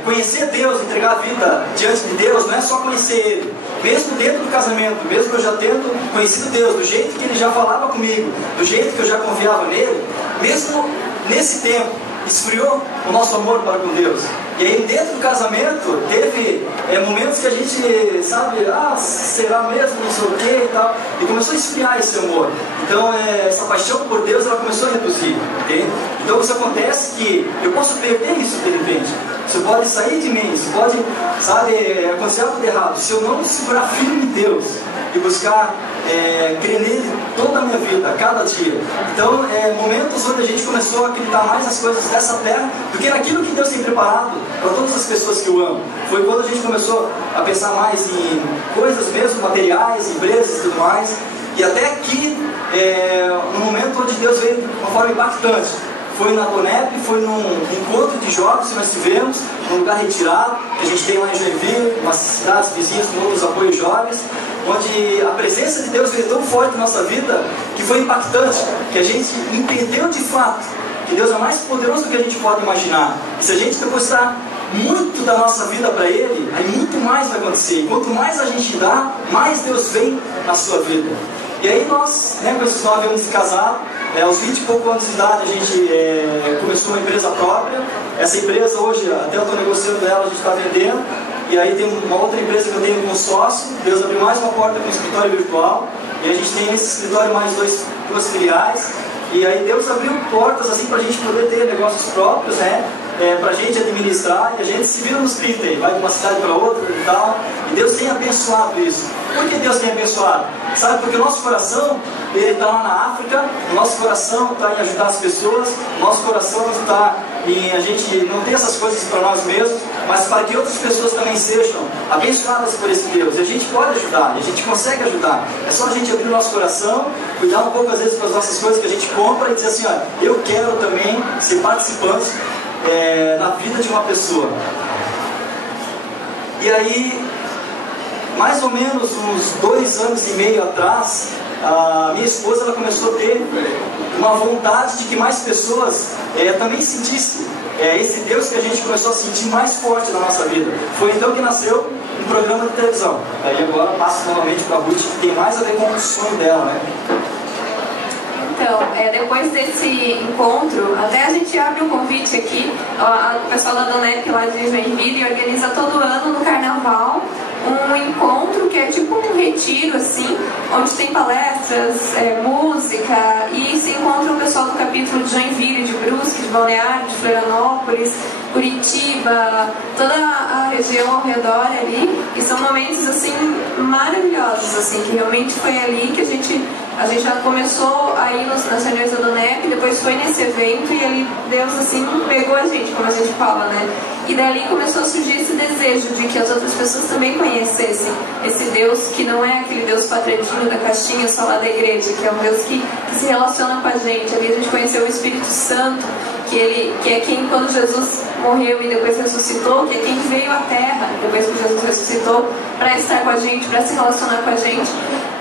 conhecer Deus, entregar a vida diante de Deus, não é só conhecer Ele. Mesmo dentro do casamento, mesmo eu já tendo conhecido Deus, do jeito que Ele já falava comigo, do jeito que eu já confiava nele, mesmo nesse tempo, esfriou o nosso amor para com Deus. E aí dentro do casamento, teve momentos que a gente, sabe, será mesmo, não sei o que e tal, e começou a esfriar esse amor. Então essa paixão por Deus, ela começou a reduzir, entende? Então isso acontece que eu posso perder isso de repente. Isso pode sair de mim, isso pode, sabe, acontecer algo de errado. Se eu não segurar firme em Deus e buscar crer nele toda a minha vida, a cada dia. Então, momentos onde a gente começou a acreditar mais nas coisas dessa terra do que naquilo que Deus tem preparado para todas as pessoas que o amam. Foi quando a gente começou a pensar mais em coisas mesmo, materiais, empresas e tudo mais. E até aqui, no momento onde Deus veio de uma forma impactante. Foi na Donep, foi num encontro de jovens que nós tivemos, num lugar retirado, que a gente tem lá em Joinville, umas cidades vizinhas com outros apoios jovens, onde a presença de Deus veio tão forte na nossa vida, que foi impactante, que a gente entendeu de fato que Deus é mais poderoso do que a gente pode imaginar. E se a gente depositar muito da nossa vida para Ele, aí muito mais vai acontecer. E quanto mais a gente dá, mais Deus vem na sua vida. E aí nós, com esses 9 anos de casado, aos 20 e poucos anos de idade, a gente começou uma empresa própria. Essa empresa hoje, até eu estou negociando ela, a gente está vendendo. E aí tem uma outra empresa que eu tenho como sócio. Deus abriu mais uma porta com o escritório virtual. E a gente tem nesse escritório mais duas filiais. E aí Deus abriu portas assim para a gente poder ter negócios próprios, né? Para a gente administrar, e a gente se vira nos 30 aí, vai de uma cidade para outra e tal. E Deus tem abençoado isso. Por que Deus tem abençoado? Sabe, porque o nosso coração, ele está lá na África, o nosso coração está em ajudar as pessoas, o nosso coração está em a gente não ter essas coisas para nós mesmos, mas para que outras pessoas também sejam abençoadas por esse Deus. E a gente pode ajudar, e a gente consegue ajudar. É só a gente abrir o nosso coração, cuidar um pouco às vezes com as nossas coisas que a gente compra e dizer assim, olha, eu quero também ser participante na vida de uma pessoa. E aí, mais ou menos uns 2 anos e meio atrás, a minha esposa ela começou a ter uma vontade de que mais pessoas também sentissem esse Deus que a gente começou a sentir mais forte na nossa vida. Foi então que nasceu um programa de televisão. Aí agora passo novamente para a Ruth, que tem mais a ver com o sonho dela, né? Então, depois desse encontro, até a gente abre um convite aqui, o pessoal da Donep lá de Joinville organiza todo ano no Carnaval um encontro que é tipo um retiro assim, onde tem palestras, música, e se encontra o pessoal do capítulo de Joinville, de Brusque, de Balneário, de Florianópolis, Curitiba, toda a região ao redor ali, e são momentos assim maravilhosos, assim, que realmente foi ali que a gente A gente já começou a ir nas reuniões da Donep, depois foi nesse evento e ali Deus assim pegou a gente, como a gente fala, né? E dali começou a surgir esse desejo de que as outras pessoas também conhecessem esse Deus que não é aquele Deus quadradinho da caixinha só lá da igreja, que é um Deus que se relaciona com a gente. Ali a gente conheceu o Espírito Santo, que é quem, quando Jesus morreu e depois ressuscitou, que é quem veio à Terra depois que Jesus ressuscitou para estar com a gente, para se relacionar com a gente.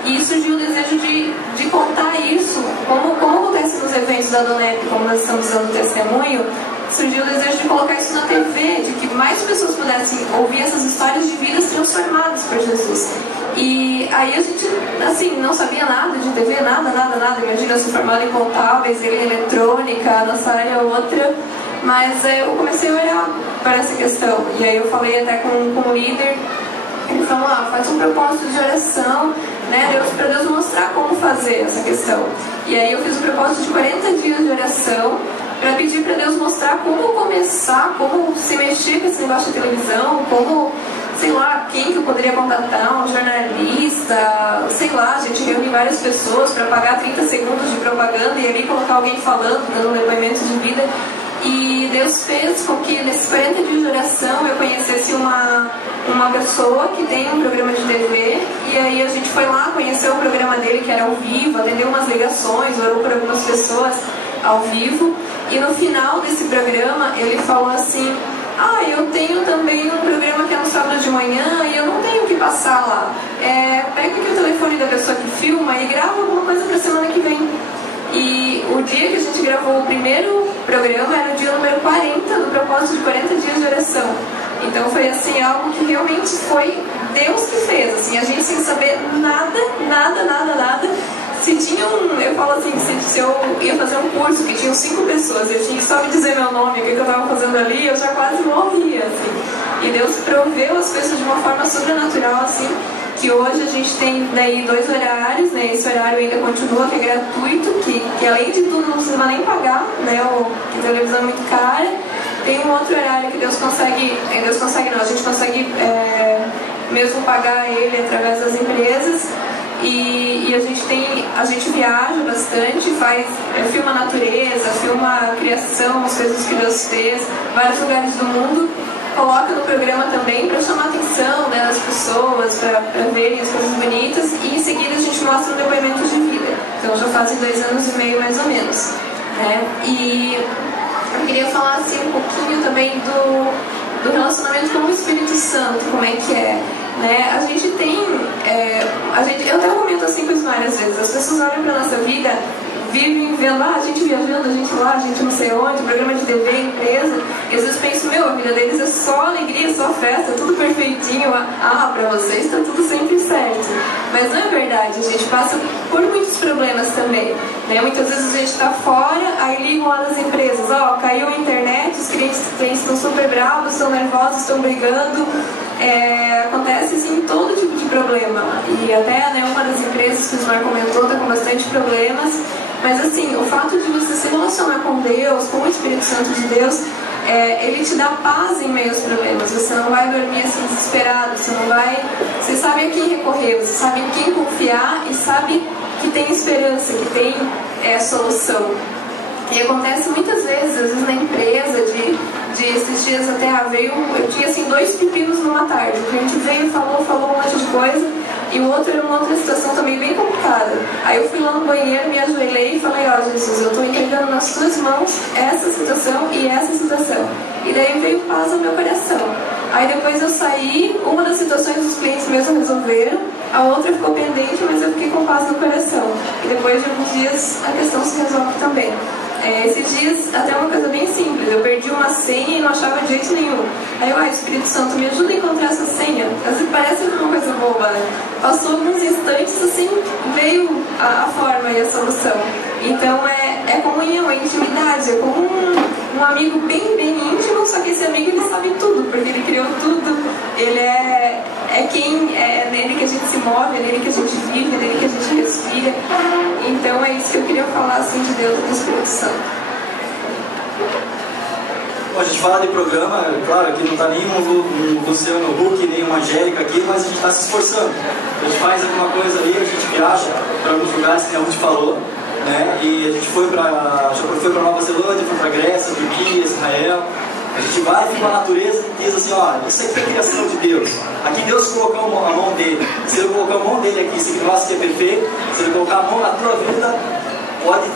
E surgiu o desejo de contar isso, como acontece nos eventos da Donep, como nós estamos dando testemunho. Surgiu o desejo de colocar isso na TV, de que mais pessoas pudessem ouvir essas histórias de vidas transformadas por Jesus. E aí a gente, assim, não sabia nada de TV, nada. Imagina, eu sou formada em contábeis, ele em eletrônica, a nossa área é outra. Mas eu comecei a olhar para essa questão. E aí eu falei até com o líder, ele falou, faz um propósito de oração, né, para Deus mostrar como fazer essa questão. E aí eu fiz um propósito de 40 dias de oração, para pedir para Deus mostrar como começar, como se mexer com esse negócio de televisão, como, sei lá, quem que eu poderia contatar, um jornalista, sei lá, a gente reúne várias pessoas para pagar 30 segundos de propaganda e ali colocar alguém falando, dando depoimento de vida. E Deus fez com que nesses 40 dias de oração eu conhecesse uma pessoa que tem um programa de TV, e aí a gente foi lá, conheceu o programa dele que era ao vivo, atendeu umas ligações, orou por algumas pessoas ao vivo, e no final desse programa ele falou assim, eu tenho também um programa que é no sábado de manhã e eu não tenho que passar lá, pega aqui o telefone da pessoa que filma e grava alguma coisa para semana que vem. E o dia que a gente gravou o primeiro programa era o dia número 40 do propósito de 40 dias de oração. Então foi assim, algo que realmente foi Deus que fez, assim, a gente sem saber nada. Se tinha eu falo assim, se eu ia fazer um curso que tinha 5 pessoas, eu tinha que só me dizer meu nome, o que eu estava fazendo ali, eu já quase morria, assim. E Deus proveu as coisas de uma forma sobrenatural, assim, que hoje a gente tem daí 2 horários, né? Esse horário ainda continua, que é gratuito, que além de tudo não precisa nem pagar, né? Que a televisão é muito cara. Tem um outro horário que Deus consegue não, a gente consegue mesmo pagar ele através das empresas. E a gente viaja bastante, filma a natureza, filma a criação, as coisas que Deus fez, vários lugares do mundo. Coloca no programa também para chamar a atenção, né, das pessoas, para verem as coisas bonitas, e em seguida a gente mostra um depoimento de vida. Então já fazem 2 anos e meio mais ou menos, né? E eu queria falar assim um pouquinho também do relacionamento com o Espírito Santo, como é que é, né? A gente tem, eu até comento assim com isso várias vezes, as pessoas olham para a nossa vida, vivem vendo, a gente viajando, a gente lá, a gente não sei onde, programa de TV, empresa, e às vezes penso, a vida deles é só alegria, só festa, tudo perfeitinho, pra vocês tá tudo sempre certo. Mas não é verdade, a gente passa por muitos problemas também, né? Muitas vezes a gente está fora, aí ligam lá nas empresas, caiu a internet, os clientes estão super bravos, estão nervosos, estão brigando, acontece assim todo tipo de problema. E até, né, uma das empresas que o Osmar comentou está com bastante problemas. Mas assim, o fato de você se relacionar com Deus, com o Espírito Santo de Deus, ele te dá paz em meio aos problemas. Você não vai dormir assim desesperado, você sabe a quem recorrer, você sabe em quem confiar e sabe que tem esperança, que tem solução. E acontece muitas vezes, às vezes na empresa, esses dias até eu tinha assim 2 pepinos numa tarde. O cliente veio, falou um monte de coisa, e o outro era uma outra situação também bem complicada. Aí eu fui lá no banheiro, me ajoelhei e falei, Jesus, eu estou entregando nas suas mãos essa situação e essa situação. E daí veio paz ao meu coração. Aí depois eu saí, uma das situações os clientes mesmo resolveram, a outra ficou pendente, mas eu fiquei com paz no coração. E depois de alguns dias a questão se resolve também. Esses dias, até uma coisa bem simples, eu perdi uma senha e não achava de jeito nenhum. Aí eu, Espírito Santo, me ajuda a encontrar essa senha. Às vezes parece uma coisa boba, né? Passou alguns instantes, assim, veio a forma e a solução. Então é comunhão, é intimidade, é como um amigo bem íntimo, só que esse amigo ele sabe tudo, porque ele criou tudo, ele é nele que a gente se move, é nele que a gente vive, é nele que a gente respira. Então é isso que eu queria falar assim de Deus e do Espírito Santo. Bom, a gente fala de programa, claro, aqui não está nem um Luciano Huck, nem uma Angélica aqui, mas a gente está se esforçando. A gente faz alguma coisa ali, a gente viaja para alguns lugares que a gente falou, né? E a gente já foi para Nova Zelândia, foi para Grécia, Turquia, Israel. A gente vai para a natureza e diz assim, ó, isso aqui é a criação de Deus. Aqui Deus colocou a mão dele. Se ele colocar a mão dele aqui, significa que é perfeito. Se ele colocar a mão na tua vida, pode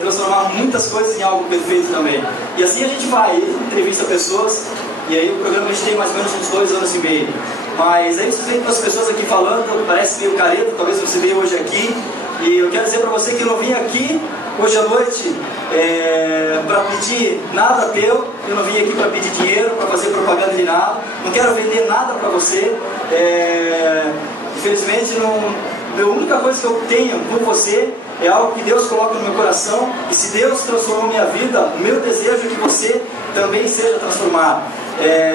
transformar muitas coisas em algo perfeito também. E assim a gente vai, entrevista pessoas, e aí o programa a gente tem mais ou menos uns 2 anos e meio. Mas aí você vê duas pessoas aqui falando, parece meio careta, talvez você veio hoje aqui, e eu quero dizer para você que eu não vim aqui hoje à noite para pedir nada teu, eu não vim aqui para pedir dinheiro, para fazer propaganda de nada, não quero vender nada para você, infelizmente a única coisa que eu tenho por você é algo que Deus coloca no meu coração, e se Deus transformou minha vida, o meu desejo é que você também seja transformado.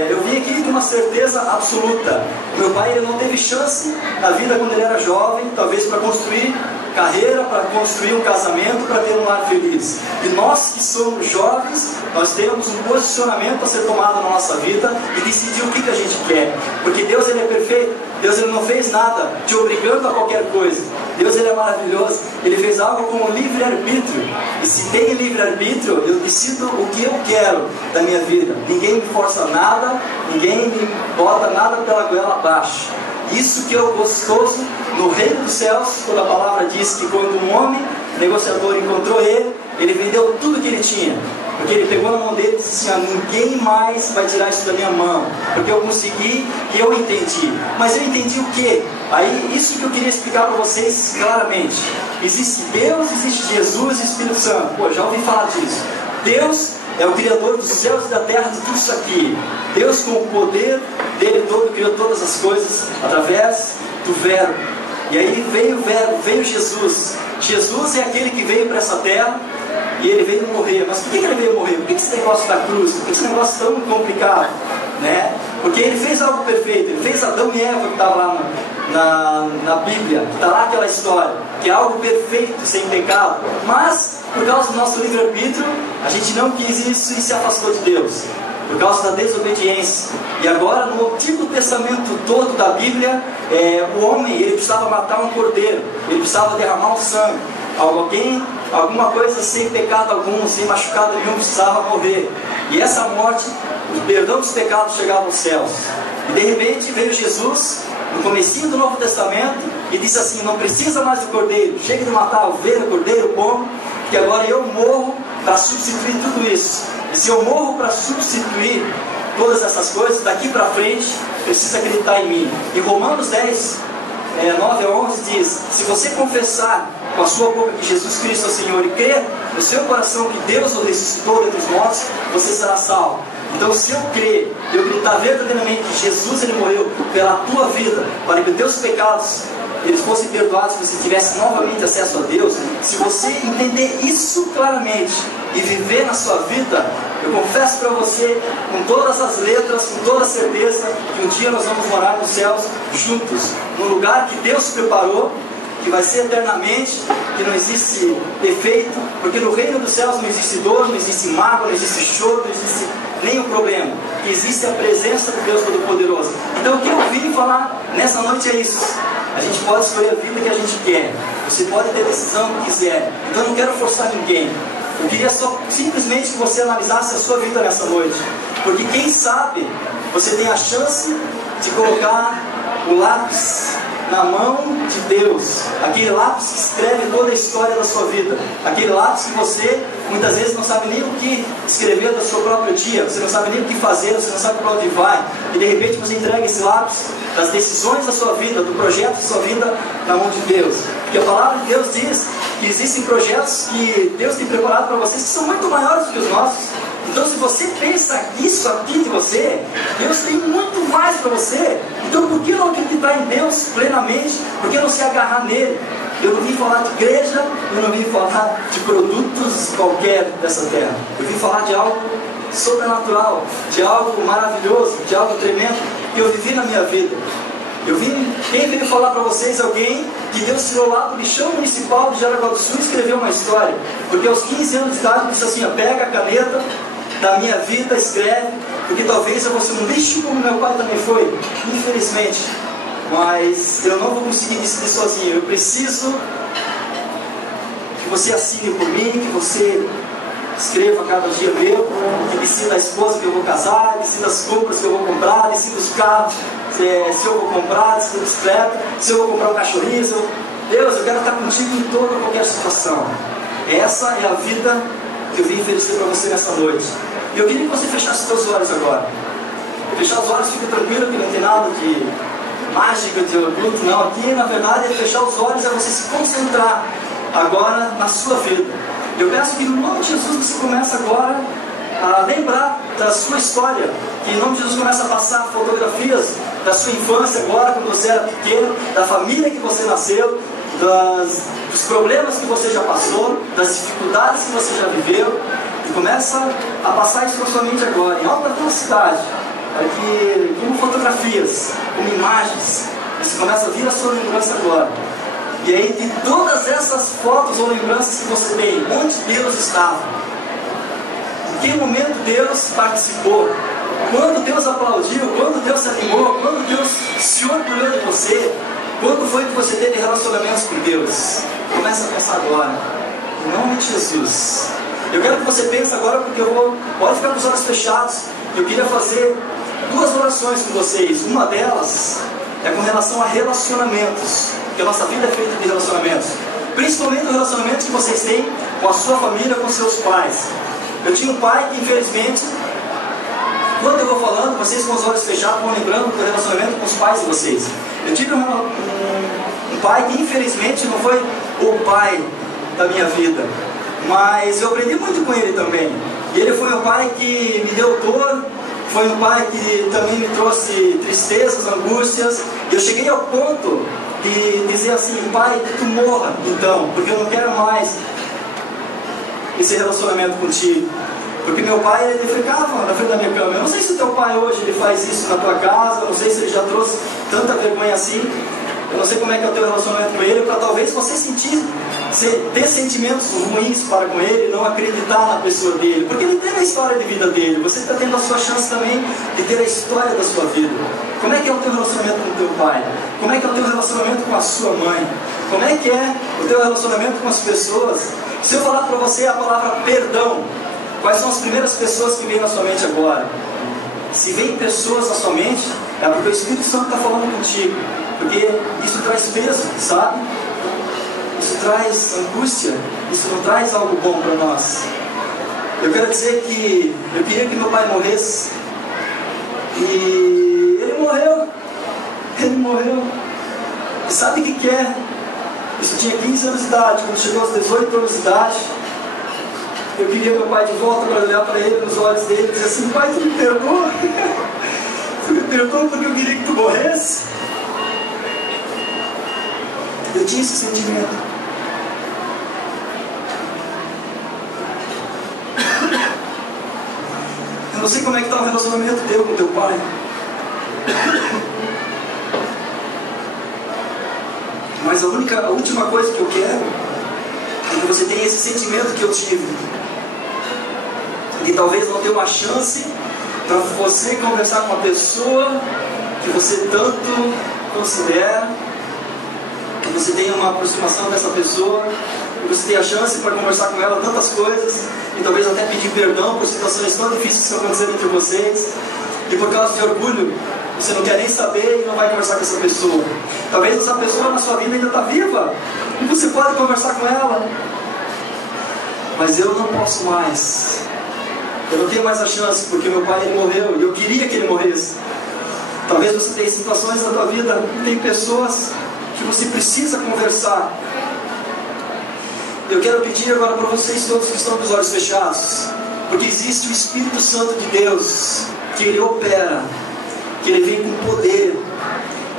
Eu vim aqui com uma certeza absoluta. Meu pai ele não teve chance na vida quando ele era jovem, talvez para construir carreira, para construir um casamento, para ter um lar feliz. E nós que somos jovens, nós temos um posicionamento a ser tomado na nossa vida e decidir o que a gente quer. Porque Deus ele é perfeito, Deus ele não fez nada te obrigando a qualquer coisa. Deus ele é maravilhoso, ele fez algo com livre-arbítrio. E se tem livre-arbítrio, eu decido o que eu quero da minha vida. Ninguém me força nada, ninguém me bota nada pela goela abaixo. Isso que é o gostoso no reino dos céus, quando a palavra diz que quando um homem negociador encontrou ele vendeu tudo que ele tinha. Porque ele pegou na mão dele e disse assim, ninguém mais vai tirar isso da minha mão, porque eu consegui e eu entendi. Mas eu entendi o quê? Aí, isso que eu queria explicar para vocês claramente. Existe Deus, existe Jesus e Espírito Santo. Pô, já ouvi falar disso. Deus é o Criador dos céus e da terra, de tudo isso aqui. Deus, com o poder dele todo, criou todas as coisas através do Verbo. E aí veio o Verbo, veio Jesus. Jesus é aquele que veio para essa terra e ele veio morrer. Mas por que ele veio morrer? Por que esse negócio da cruz? Por que esse negócio tão complicado? Né? Porque ele fez algo perfeito. Ele fez Adão e Eva, que estava lá na Bíblia, que está lá aquela história, que é algo perfeito, sem pecado. Mas, por causa do nosso livre-arbítrio, a gente não quis isso e se afastou de Deus, por causa da desobediência. E agora, no Antigo Testamento todo da Bíblia, o homem ele precisava matar um cordeiro, ele precisava derramar um sangue. Alguma coisa sem pecado algum, sem machucado nenhum, precisava morrer. E essa morte, o perdão dos pecados chegava aos céus. E de repente veio Jesus, no comecinho do Novo Testamento, e disse assim, não precisa mais do cordeiro, chega de matar a ovelha, o cordeiro, o pombo, que agora eu morro para substituir tudo isso. E se eu morro para substituir todas essas coisas, daqui para frente, precisa acreditar em mim. E Romanos 10, 9 a 11 diz, se você confessar com a sua boca que Jesus Cristo é o Senhor e crer no seu coração que Deus o ressuscitou dentre os mortos, você será salvo. Então, se eu crer, eu acreditar verdadeiramente que Jesus ele morreu pela tua vida, para que os teus pecados eles fossem perdoados, que você tivesse novamente acesso a Deus, se você entender isso claramente e viver na sua vida, eu confesso para você, com todas as letras, com toda a certeza, que um dia nós vamos morar nos céus juntos, num lugar que Deus preparou, que vai ser eternamente, que não existe defeito, porque no reino dos céus não existe dor, não existe mágoa, não existe choro, não existe nenhum problema, que existe a presença do Deus Todo-Poderoso. Então o que eu vim falar nessa noite é isso. A gente pode escolher a vida que a gente quer, você pode ter a decisão que quiser, então eu não quero forçar ninguém. Eu queria só simplesmente que você analisasse a sua vida nessa noite, porque quem sabe você tem a chance de colocar o lápis na mão de Deus, aquele lápis que escreve toda a história da sua vida, aquele lápis que você muitas vezes não sabe nem o que escrever do seu próprio dia, você não sabe nem o que fazer, você não sabe para onde vai, e de repente você entrega esse lápis das decisões da sua vida, do projeto da sua vida na mão de Deus, porque a palavra de Deus diz que existem projetos que Deus tem preparado para vocês que são muito maiores do que os nossos. Então, se você pensa isso aqui de você, Deus tem muito mais para você. Então, por que não acreditar em Deus plenamente? Por que não se agarrar nele? Eu não vim falar de igreja, eu não vim falar de produtos qualquer dessa terra. Eu vim falar de algo sobrenatural, de algo maravilhoso, de algo tremendo que eu vivi na minha vida. Quem veio falar para vocês? Alguém que Deus tirou lá do lixão municipal de Jaraguá do Sul e escreveu uma história. Porque aos 15 anos de idade, ele disse assim, pega a caneta, da minha vida, escreve, porque talvez eu vou ser um lixo como meu pai também foi, infelizmente. Mas eu não vou conseguir decidir sozinho. Eu preciso que você assine por mim, que você escreva cada dia meu, que decida a esposa que eu vou casar, decida as compras que eu vou comprar, decida os carros, se eu vou comprar, decida a bicicleta, se eu vou comprar um cachorrinho. Deus, eu quero estar contigo em toda qualquer situação. Essa é a vida que eu vim oferecer para você nessa noite. E eu queria que você fechasse os seus olhos agora. Fechar os olhos, fica tranquilo, que não tem nada de mágica, de oculto, não. Aqui, na verdade, fechar os olhos é você se concentrar agora na sua vida. Eu peço que no nome de Jesus você comece agora a lembrar da sua história. Que em nome de Jesus comece a passar fotografias da sua infância agora, quando você era pequeno, da família que você nasceu, dos problemas que você já passou, das dificuldades que você já viveu. E começa a passar isso na sua mente agora, em alta velocidade, para que, como fotografias, como imagens, você começa a vir a sua lembrança agora. E aí, de todas essas fotos ou lembranças que você tem, onde Deus estava? Em que momento Deus participou? Quando Deus aplaudiu? Quando Deus se animou? Quando Deus se orgulhou de você? Quando foi que você teve relacionamentos com Deus? Começa a pensar agora. Em nome de Jesus. Eu quero que você pense agora, porque pode ficar com os olhos fechados. Eu queria fazer 2 orações com vocês. Uma delas é com relação a relacionamentos. Porque a nossa vida é feita de relacionamentos. Principalmente os relacionamentos que vocês têm com a sua família, com seus pais. Eu tinha um pai que, infelizmente, quando eu vou falando, vocês com os olhos fechados vão lembrando do relacionamento com os pais de vocês. Eu tive um pai que, infelizmente, não foi o pai da minha vida. Mas eu aprendi muito com ele também. E ele foi um pai que me deu dor, foi um pai que também me trouxe tristezas, angústias. E eu cheguei ao ponto de dizer assim: pai, que tu morra então, porque eu não quero mais esse relacionamento contigo. Porque meu pai, ele ficava na frente da minha cama. Eu não sei se o teu pai hoje ele faz isso na tua casa, eu não sei se ele já trouxe tanta vergonha assim. Eu não sei como é que é o teu relacionamento com ele, para talvez você ter sentimentos ruins para com ele, não acreditar na pessoa dele, porque ele tem a história de vida dele. Você está tendo a sua chance também de ter a história da sua vida. Como é que é o teu relacionamento com o teu pai? Como é que é o teu relacionamento com a sua mãe? Como é que é o teu relacionamento com as pessoas? Se eu falar para você a palavra perdão, quais são as primeiras pessoas que vêm na sua mente agora? Se vem pessoas na sua mente, é porque o Espírito Santo está falando contigo. Porque isso traz peso, sabe? Isso traz angústia. Isso não traz algo bom para nós. Eu quero dizer que eu queria que meu pai morresse. E ele morreu. Ele morreu. E sabe o que é? Isso tinha 15 anos de idade. Quando chegou aos 18 anos de idade, eu queria meu pai de volta para olhar para ele nos olhos dele e dizer assim: pai, tu me perdoa? Tu me perdoa porque eu queria que tu morresse? Eu tinha esse sentimento. Eu não sei como é que está o relacionamento teu com teu pai. Mas a última coisa que eu quero é que você tenha esse sentimento que eu tive. E talvez não tenha uma chance para você conversar com a pessoa que você tanto considera, que você tenha uma aproximação dessa pessoa, que você tenha a chance para conversar com ela tantas coisas, e talvez até pedir perdão por situações tão difíceis que estão acontecendo entre vocês, e por causa de orgulho, você não quer nem saber e não vai conversar com essa pessoa. Talvez essa pessoa na sua vida ainda está viva, e você pode conversar com ela, mas eu não posso mais. Eu não tenho mais a chance, porque meu pai ele morreu, e eu queria que ele morresse. Talvez você tenha situações na tua vida, tem pessoas que você precisa conversar. Eu quero pedir agora para vocês todos que estão com os olhos fechados, porque existe o Espírito Santo de Deus, que Ele opera, que Ele vem com poder,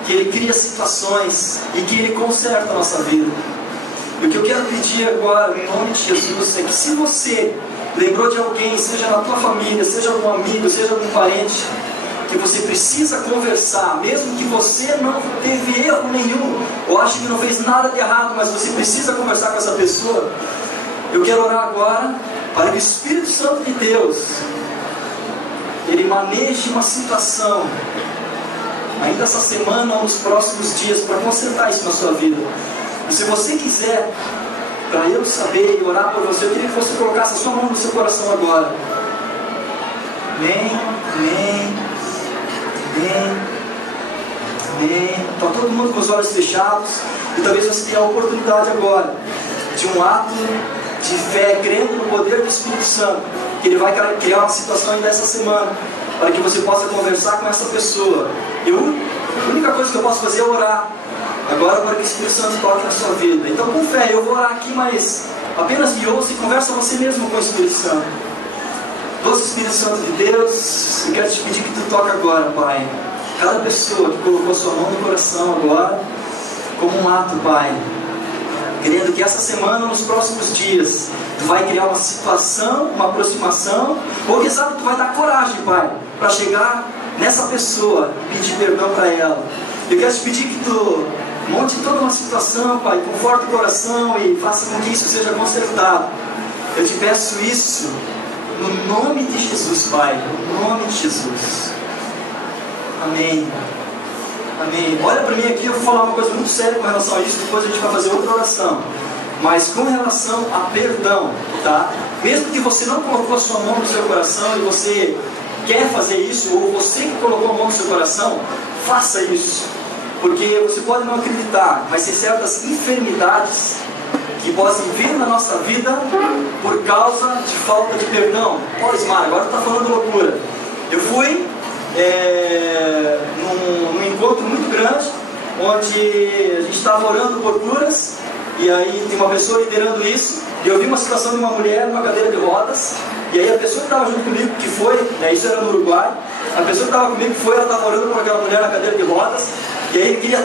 que Ele cria situações e que Ele conserta a nossa vida. E o que eu quero pedir agora, em nome de Jesus, é que se você lembrou de alguém, seja na tua família, seja algum amigo, seja algum parente, que você precisa conversar, mesmo que você não teve erro nenhum, ou ache que não fez nada de errado, mas você precisa conversar com essa pessoa, eu quero orar agora para que o Espírito Santo de Deus maneje uma situação, ainda essa semana ou nos próximos dias, para consertar isso na sua vida. E se você quiser, para eu saber e orar por você, eu queria que você colocasse a sua mão no seu coração agora. Amém, amém, amém, amém. Está todo mundo com os olhos fechados. E talvez você tenha a oportunidade agora de um ato de fé, crendo no poder do Espírito Santo, que Ele vai criar uma situação ainda essa semana, para que você possa conversar com essa pessoa. A única coisa que eu posso fazer é orar agora para que o Espírito Santo toque na sua vida. Então, com fé, eu vou orar aqui, mas apenas me ouça e conversa você mesmo com o Espírito Santo. Doce Espírito Santo de Deus, eu quero te pedir que tu toque agora, Pai, cada pessoa que colocou sua mão no coração agora, como um ato, Pai, querendo que essa semana, nos próximos dias, tu vai criar uma situação, uma aproximação, ou quem sabe tu vai dar coragem, Pai, para chegar nessa pessoa e pedir perdão para ela. Eu quero te pedir que tu monte toda uma situação, Pai, conforte o coração e faça com que isso seja consertado. Eu te peço isso no nome de Jesus, Pai, no nome de Jesus. Amém. Amém. Olha para mim aqui, eu vou falar uma coisa muito séria com relação a isso, depois a gente vai fazer outra oração. Mas com relação a perdão, tá? Mesmo que você não colocou a sua mão no seu coração e você quer fazer isso, ou você que colocou a mão no seu coração, faça isso. Porque você pode não acreditar, mas tem certas enfermidades que podem vir na nossa vida por causa de falta de perdão. Olha, Ismar, agora está falando loucura. Eu fui num encontro muito grande, onde a gente estava orando por curas, e aí tem uma pessoa liderando isso, e eu vi uma situação de uma mulher numa cadeira de rodas, e aí a pessoa que estava junto comigo, que foi, isso era no Uruguai, a pessoa que estava comigo ela estava orando por aquela mulher na cadeira de rodas, e aí queria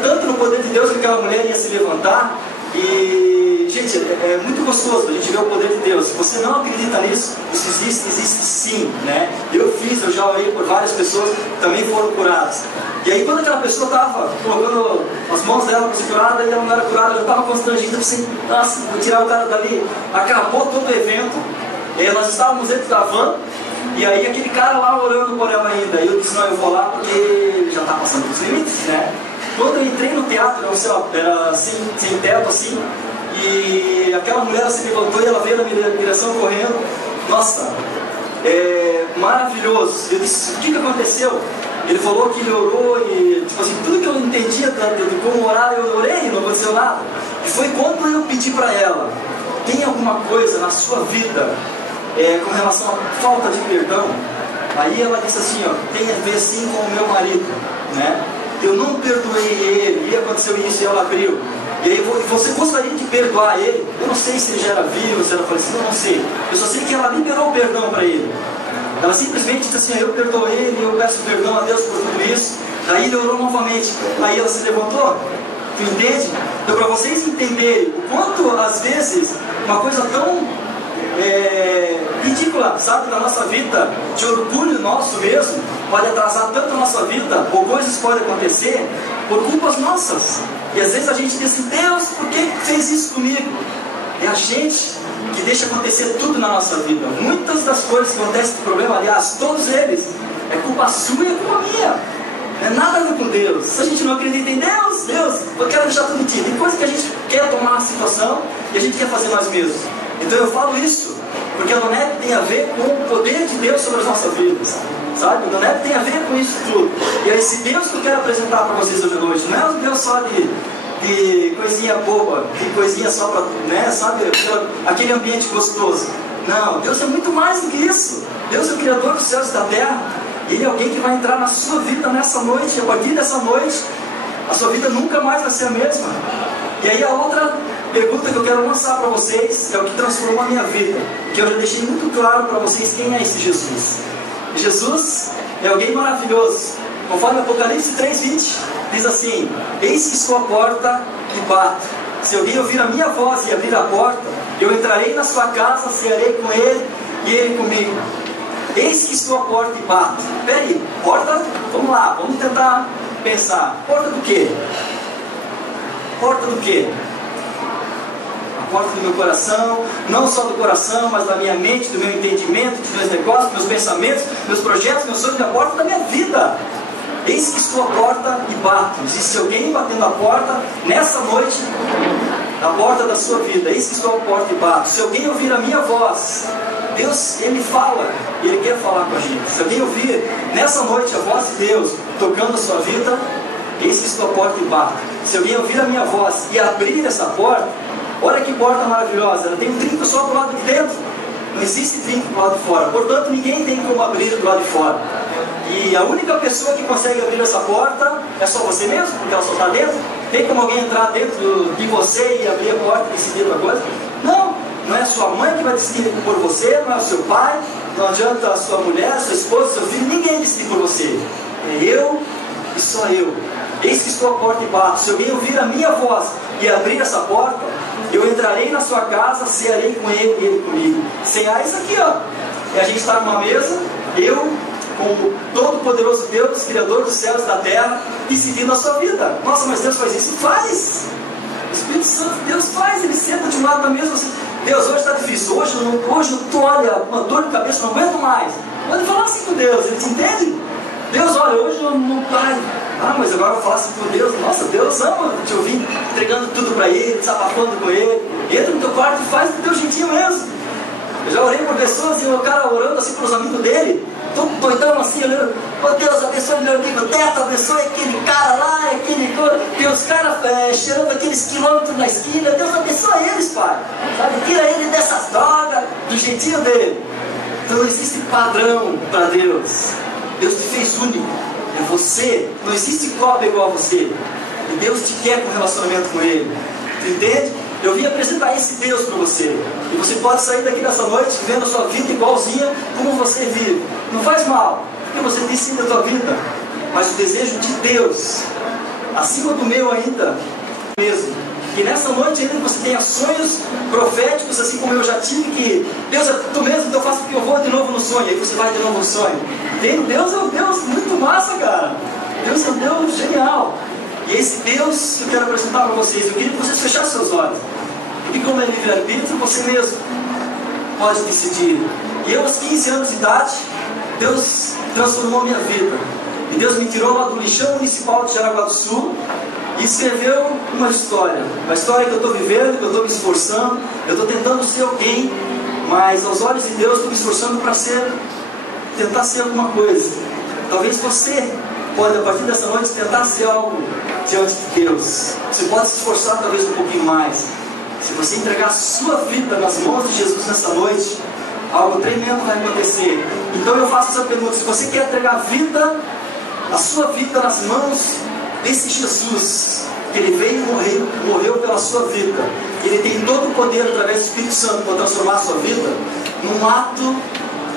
tanto no poder de Deus que aquela mulher ia se levantar. E, gente, é muito gostoso a gente ver o poder de Deus. Se você não acredita nisso, isso existe sim, né? Eu já orei por várias pessoas que também foram curadas. E aí quando aquela pessoa estava colocando as mãos dela para ser curada, e ela não era curada, eu estava constrangida, eu pensei, nossa, vou tirar o cara dali. Acabou todo o evento, e nós estávamos dentro da van, e aí aquele cara lá orando por ela ainda. E eu disse, não, eu vou lá porque já está passando dos limites, né? Quando eu entrei no teatro, era sem teto assim, e aquela mulher se levantou e ela veio na minha direção correndo. Nossa, maravilhoso. Eu disse, o que aconteceu? Ele falou que ele orou e, tipo assim, tudo que eu não entendia de como orar, eu orei e não aconteceu nada. E foi quando eu pedi para ela, tem alguma coisa na sua vida com relação à falta de perdão? Aí ela disse assim, tem a ver sim com o meu marido, né? Eu não perdoei ele, e aconteceu isso e ela abriu. E aí você gostaria de perdoar ele? Eu não sei se ele já era vivo, se era falecido, eu não sei. Eu só sei que ela liberou o perdão para ele. Ela simplesmente disse assim, eu perdoo ele, eu peço perdão a Deus por tudo isso. Aí ele orou novamente, aí ela se levantou. Tu entende? Então, para vocês entenderem o quanto às vezes uma coisa tão ridícula, sabe, na nossa vida, de orgulho nosso mesmo, pode atrasar tanto a nossa vida, ou coisas podem acontecer por culpas nossas. E às vezes a gente diz assim, Deus, por que fez isso comigo? É a gente que deixa acontecer tudo na nossa vida. Muitas das coisas que acontecem com o problema, aliás, todos eles, é culpa sua e é culpa minha. Não é nada a ver com Deus. Se a gente não acredita em Deus, eu quero deixar tudo mentido. Tem coisa que a gente quer tomar uma situação e a gente quer fazer nós mesmos. Então eu falo isso porque a Donep tem a ver com o poder de Deus sobre as nossas vidas, sabe? A Donep tem a ver com isso tudo. E é esse Deus que eu quero apresentar para vocês hoje à noite. Não é um Deus só de coisinha boba, de coisinha só para, né, sabe? Aquele ambiente gostoso. Não, Deus é muito mais do que isso. Deus é o Criador dos céus e da terra. E Ele é alguém que vai entrar na sua vida nessa noite. E a partir dessa noite, a sua vida nunca mais vai ser a mesma. E aí a outra pergunta que eu quero lançar para vocês é o que transformou a minha vida, que eu já deixei muito claro para vocês quem é esse Jesus. Jesus é alguém maravilhoso. Conforme Apocalipse 3:20 diz assim, eis que estou à porta e bato. Se alguém ouvir a minha voz e abrir a porta, eu entrarei na sua casa, cearei com ele e ele comigo. Eis que estou à porta e bato. Peraí, porta? Vamos lá, vamos tentar pensar. Porta do quê? Porta do quê? A porta do meu coração, não só do coração, mas da minha mente, do meu entendimento, dos meus negócios, meus pensamentos, meus projetos, meus sonhos, da porta da minha vida. Eis que estou à porta e bato. Existe alguém batendo a porta nessa noite, a porta da sua vida. Eis que estou à porta e bato. Se alguém ouvir a minha voz, Deus, Ele fala, Ele quer falar com a gente. Se alguém ouvir nessa noite a voz de Deus tocando a sua vida, eis que estou à porta e bato. Se alguém ouvir a minha voz e abrir essa porta, olha que porta maravilhosa, ela tem um trinco só do lado de dentro, não existe trinco do lado de fora, portanto ninguém tem como abrir do lado de fora. E a única pessoa que consegue abrir essa porta é só você mesmo, porque ela só está dentro. Tem como alguém entrar dentro de você e abrir a porta e decidir uma coisa? Não, não é a sua mãe que vai decidir por você, não é o seu pai, não adianta a sua mulher, a sua esposa, seu filho, ninguém decide por você. É eu e só eu. Eis que estou à porta e bato. Se alguém ouvir a minha voz e abrir essa porta, eu entrarei na sua casa, cearei com ele e ele comigo. Cear isso aqui, ó. É a gente estar numa mesa, eu com o todo-poderoso Deus, Criador dos céus e da terra, decidindo a sua vida. Nossa, mas Deus faz isso? Faz! O Espírito Santo, Deus faz, Ele senta de um lado da mesa, você... Deus, hoje está difícil, hoje eu estou, olha, uma dor de cabeça, não aguento mais. Pode falar assim com Deus, Ele te entende? Deus, olha, hoje eu não paro. Ah, mas agora eu falo assim com Deus. Nossa, Deus ama te ouvir, entregando tudo para Ele, desabafando com Ele. Entra no teu quarto e faz do teu jeitinho mesmo. Eu já orei por pessoas e o cara orando assim para os amigos dele, todo doidão assim, olhando. Oh Deus, abençoe meu amigo Teto, abençoe aquele cara lá, aquele... Tem os caras cheirando aqueles quilômetros na esquina. Deus abençoe eles, Pai. Sabe? Tira ele dessas drogas, do jeitinho dele. Então não existe padrão para Deus. Deus te fez único. É você. Não existe cópia igual a você. E Deus te quer com relacionamento com Ele. Tu entende? Eu vim apresentar esse Deus para você. E você pode sair daqui nessa noite vivendo a sua vida igualzinha como você vive. Não faz mal, porque você decide a sua vida. Mas o desejo de Deus, acima do meu ainda, mesmo. E nessa noite ainda você tenha sonhos proféticos, assim como eu já tive, que Deus é tu mesmo, então eu faço porque eu vou de novo no sonho. Aí você vai de novo no sonho. Entende? Deus é um Deus muito massa, cara. Deus é um Deus genial. E esse Deus que eu quero apresentar para vocês, eu queria que vocês fechassem seus olhos. Porque como é livre-arbítrio, você mesmo pode decidir. E eu, aos 15 anos de idade, Deus transformou minha vida. E Deus me tirou lá do lixão municipal de Jaraguá do Sul e escreveu uma história que eu estou vivendo, que eu estou me esforçando, eu estou tentando ser alguém, mas aos olhos de Deus eu estou me esforçando para tentar ser alguma coisa. Talvez você pode, a partir dessa noite, tentar ser algo diante de Deus. Você pode se esforçar talvez um pouquinho mais. Se você entregar a sua vida nas mãos de Jesus nessa noite, algo tremendo vai acontecer. Então eu faço essa pergunta: se você quer entregar a sua vida nas mãos desse Jesus, que Ele veio e morreu pela sua vida, Ele tem todo o poder através do Espírito Santo para transformar a sua vida num ato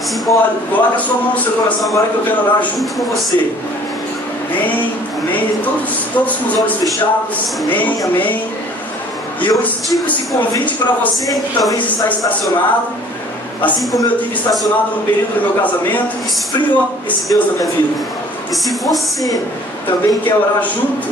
simbólico. Coloque a sua mão no seu coração agora, que eu quero orar junto com você. Amém, amém. Todos com os olhos fechados. Amém, amém. E eu estico esse convite para você que talvez está estacionado, assim como eu tive estacionado no período do meu casamento. Esfriou esse Deus na minha vida. E se você também quer orar junto,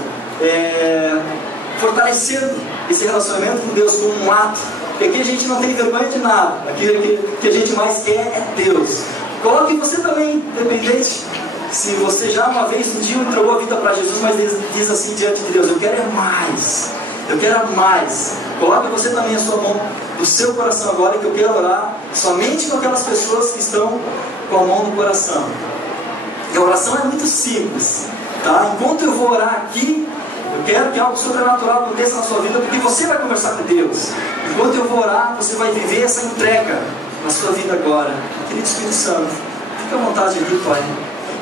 fortalecendo esse relacionamento com Deus como um ato, porque aqui a gente não tem vergonha de nada. Aqui que a gente mais quer é Deus. Coloque você também, independente se você já uma vez, um dia, entregou a vida para Jesus, mas diz assim diante de Deus: eu quero mais. Eu quero mais. Coloque você também a sua mão no seu coração agora, que eu quero orar somente com aquelas pessoas que estão com a mão no coração. E a oração é muito simples, tá? Enquanto eu vou orar aqui, eu quero que algo sobrenatural aconteça na sua vida, porque você vai conversar com Deus. Enquanto eu vou orar, você vai viver essa entrega na sua vida agora. Querido Espírito Santo, fique à vontade aqui, Pai.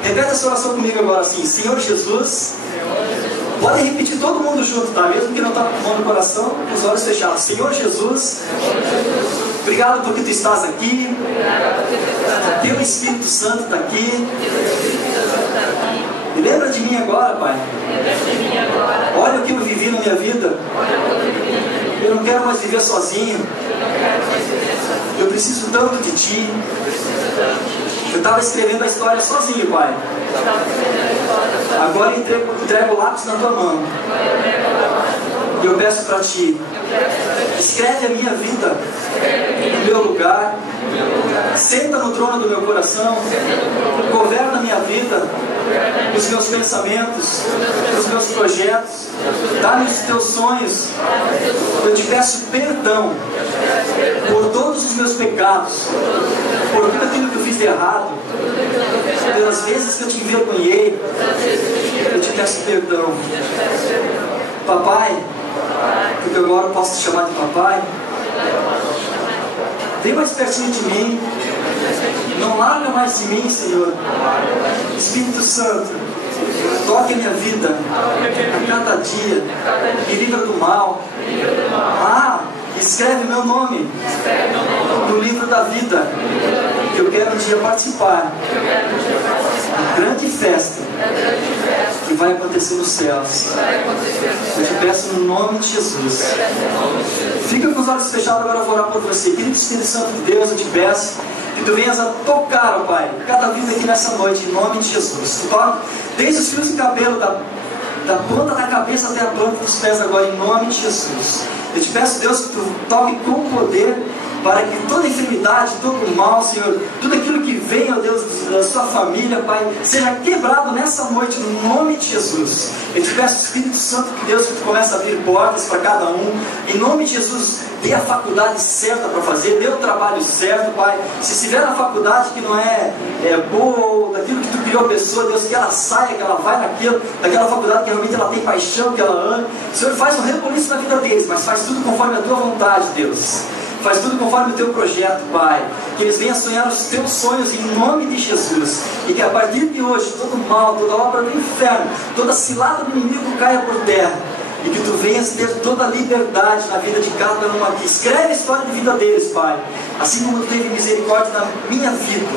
Repete essa oração comigo agora assim: Senhor Jesus. Podem repetir todo mundo junto, tá? Mesmo que não está com a mão no coração, com os olhos fechados. Senhor Jesus, obrigado porque Tu estás aqui. Teu Espírito Santo está aqui. E lembra de mim agora, Pai. Olha o que eu vivi na minha vida. Eu não quero mais viver sozinho. Eu preciso tanto de Ti. Eu estava escrevendo a história sozinho, Pai. Agora eu entrego o lápis na Tua mão. E eu peço para Ti Escreve a minha vida no meu lugar. Senta no trono do meu coração. Governa a minha vida, os meus pensamentos, os meus projetos. Dá-me os teus sonhos. Eu te peço perdão por todos os meus pecados, por tudo aquilo que eu fiz de errado, pelas vezes que eu te envergonhei. Eu te peço perdão. Papai, porque agora eu posso te chamar de papai, vem mais pertinho de mim. Não larga mais de mim, Senhor. Espírito Santo, toque a minha vida a cada dia, me livra do mal. Escreve meu nome no livro da vida. Eu quero um dia participar da grande festa que vai acontecer nos céus. Eu te peço no nome de Jesus. Fica com os olhos fechados, agora eu vou orar por você. Querido Espírito Santo de Deus, eu te peço que tu venhas a tocar, ó Pai, cada vida aqui nessa noite, em nome de Jesus. Tu toca desde os fios de cabelo, da ponta da cabeça até a planta dos pés agora, em nome de Jesus. Eu te peço, Deus, que tu toque com poder, para que toda enfermidade, todo mal, Senhor, tudo aquilo que vem, ó Deus, da sua família, Pai, seja quebrado nessa noite, no nome de Jesus. Eu te peço, Espírito Santo, que Deus, que tu comece a abrir portas para cada um, em nome de Jesus. Dê a faculdade certa para fazer, dê o trabalho certo, Pai. Se estiver na faculdade que não é boa, ou daquilo que tu criou a pessoa, Deus, que ela saia, que ela vai daquela faculdade que realmente ela tem paixão, que ela ama. Senhor, faz um reboliço na vida deles, mas faz tudo conforme a tua vontade, Deus. Faz tudo conforme o teu projeto, Pai. Que eles venham sonhar os teus sonhos em nome de Jesus. E que a partir de hoje, todo mal, toda obra do inferno, toda cilada do inimigo caia por terra. E que tu venhas ter toda a liberdade na vida de cada um aqui. Escreve a história de vida deles, Pai. Assim como tu teve misericórdia na minha vida.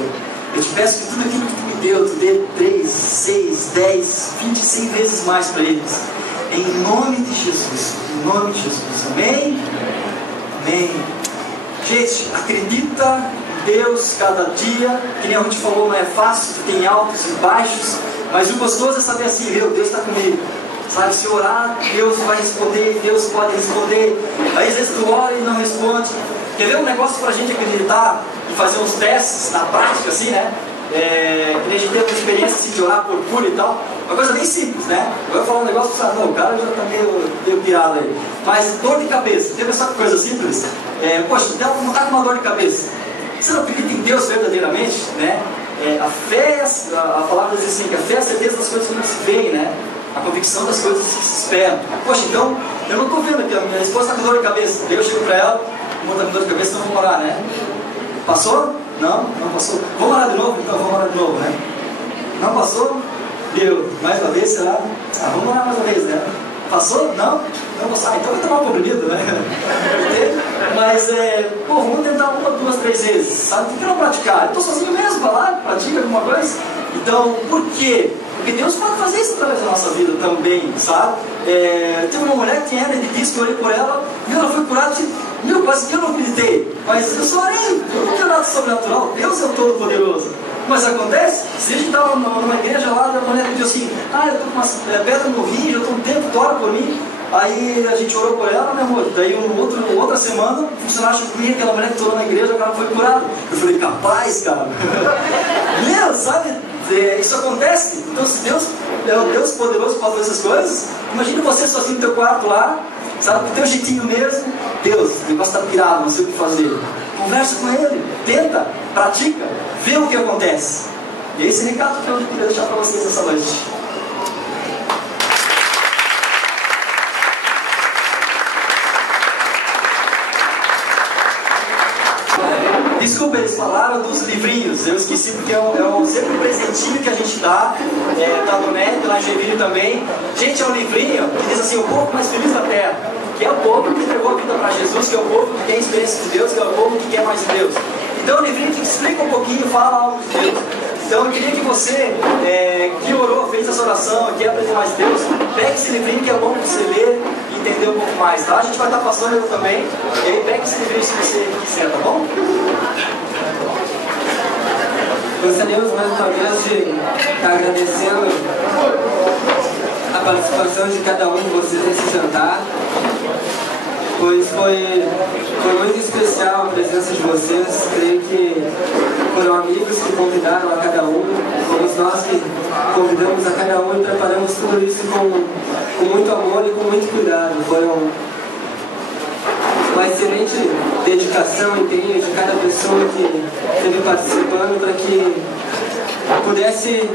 Eu te peço que tudo aquilo que tu me deu, tu dê 3, 6, 10, 20, 100 vezes mais para eles. Em nome de Jesus. Em nome de Jesus. Amém? Amém. Gente, acredita em Deus cada dia. Que nem a gente falou, não é fácil, tu tem altos e baixos. Mas o gostoso é saber assim, meu Deus está comigo. Sabe, se orar, Deus vai responder, Deus pode responder. Aí às vezes tu ora e não responde. Quer ver um negócio pra gente acreditar e fazer uns testes na prática, assim, né? Que a gente teve uma experiência assim, de orar por cura e tal. Uma coisa bem simples, né? Eu vou falar um negócio para você, não, o cara já tá meio pirado aí. Mas dor de cabeça, teve essa coisa simples. Poxa, não tá com uma dor de cabeça. Você não acredita em Deus verdadeiramente, né? A fé, a palavra diz assim, que a fé é a certeza das coisas que não se veem, né? A convicção das coisas que se esperam. Poxa, então, eu não estou vendo aqui, a minha esposa está com dor de cabeça. Daí eu chego para ela, irmão está com dor de cabeça, então vamos orar, né? Passou? Não passou. Vamos orar de novo? Então vamos orar de novo, né? Não passou? Deu. Mais uma vez, será? Vamos orar mais uma vez, né? Passou? Não passou. Então vai tomar um comprimido, né? Mas, vamos tentar 1, 2, 3 vezes, sabe? Por que não praticar? Eu estou sozinho mesmo, vai lá, pratica alguma coisa. Então, por quê? Porque Deus pode fazer isso através da nossa vida também, sabe? Teve uma mulher que tinha hernia de disco, eu olhei por ela, e ela foi curada, quase que eu não acreditei. Mas eu só orei, eu não tenho nada sobrenatural, Deus é o Todo-Poderoso. Mas acontece, se a gente estava numa igreja lá, a mulher pediu assim, eu estou com uma pedra no rim, já estou um tempo, tora por mim. Aí a gente orou por ela, meu amor. Daí outra semana, o funcionário chegou comigo, aquela mulher que torou na igreja, o cara foi curado. Eu falei, capaz, cara. Meu, sabe? Isso acontece. Então, se Deus é o Deus poderoso para fazer essas coisas, imagina você sozinho no teu quarto lá, sabe, com o teu jeitinho mesmo. Deus, o negócio está pirado, não sei o que fazer. Conversa com Ele, tenta, pratica, vê o que acontece. E é esse recado que eu queria deixar para vocês essa noite. Desculpa, eles falaram dos livrinhos, eu esqueci porque é sempre um presentinho que a gente dá, da Donete, lá em Joinville também. Gente, é um livrinho que diz assim, o povo mais feliz da terra, que é o povo que entregou a vida para Jesus, que é o povo que tem experiência com Deus, que é o povo que quer mais de Deus. Então é um livrinho que explica um pouquinho, fala algo de Deus. Então eu queria que você, que orou, fez essa oração, quer aprender mais de Deus, pegue esse livrinho que é bom para você ler e entender um pouco mais, tá? A gente vai estar passando ele também, e aí pegue esse livrinho se você quiser, tá bom? Gostaríamos mais uma vez de estar agradecendo a participação de cada um de vocês nesse jantar. pois foi muito especial a presença de vocês. Creio que foram amigos que convidaram a cada um, fomos nós que convidamos a cada um e preparamos tudo isso com muito amor e com muito cuidado. Foi uma excelente dedicação e empenho de cada pessoa que esteve participando para que pudesse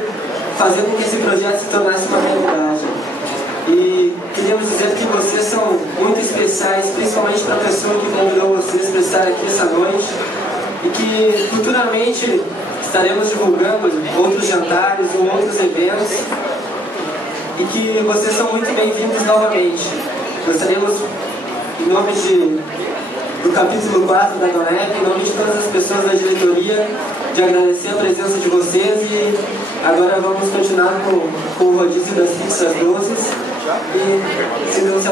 fazer com que esse projeto se tornasse uma realidade. E queríamos dizer que vocês são muito especiais, principalmente para a pessoa que convidou vocês para estar aqui essa noite, e que futuramente estaremos divulgando outros jantares ou outros eventos, e que vocês são muito bem-vindos novamente. Gostaríamos, em nome do capítulo 4 da DONEP, em nome de todas as pessoas da diretoria, de agradecer a presença de vocês. E agora vamos continuar com o rodízio das pizzas doces e sintam-se à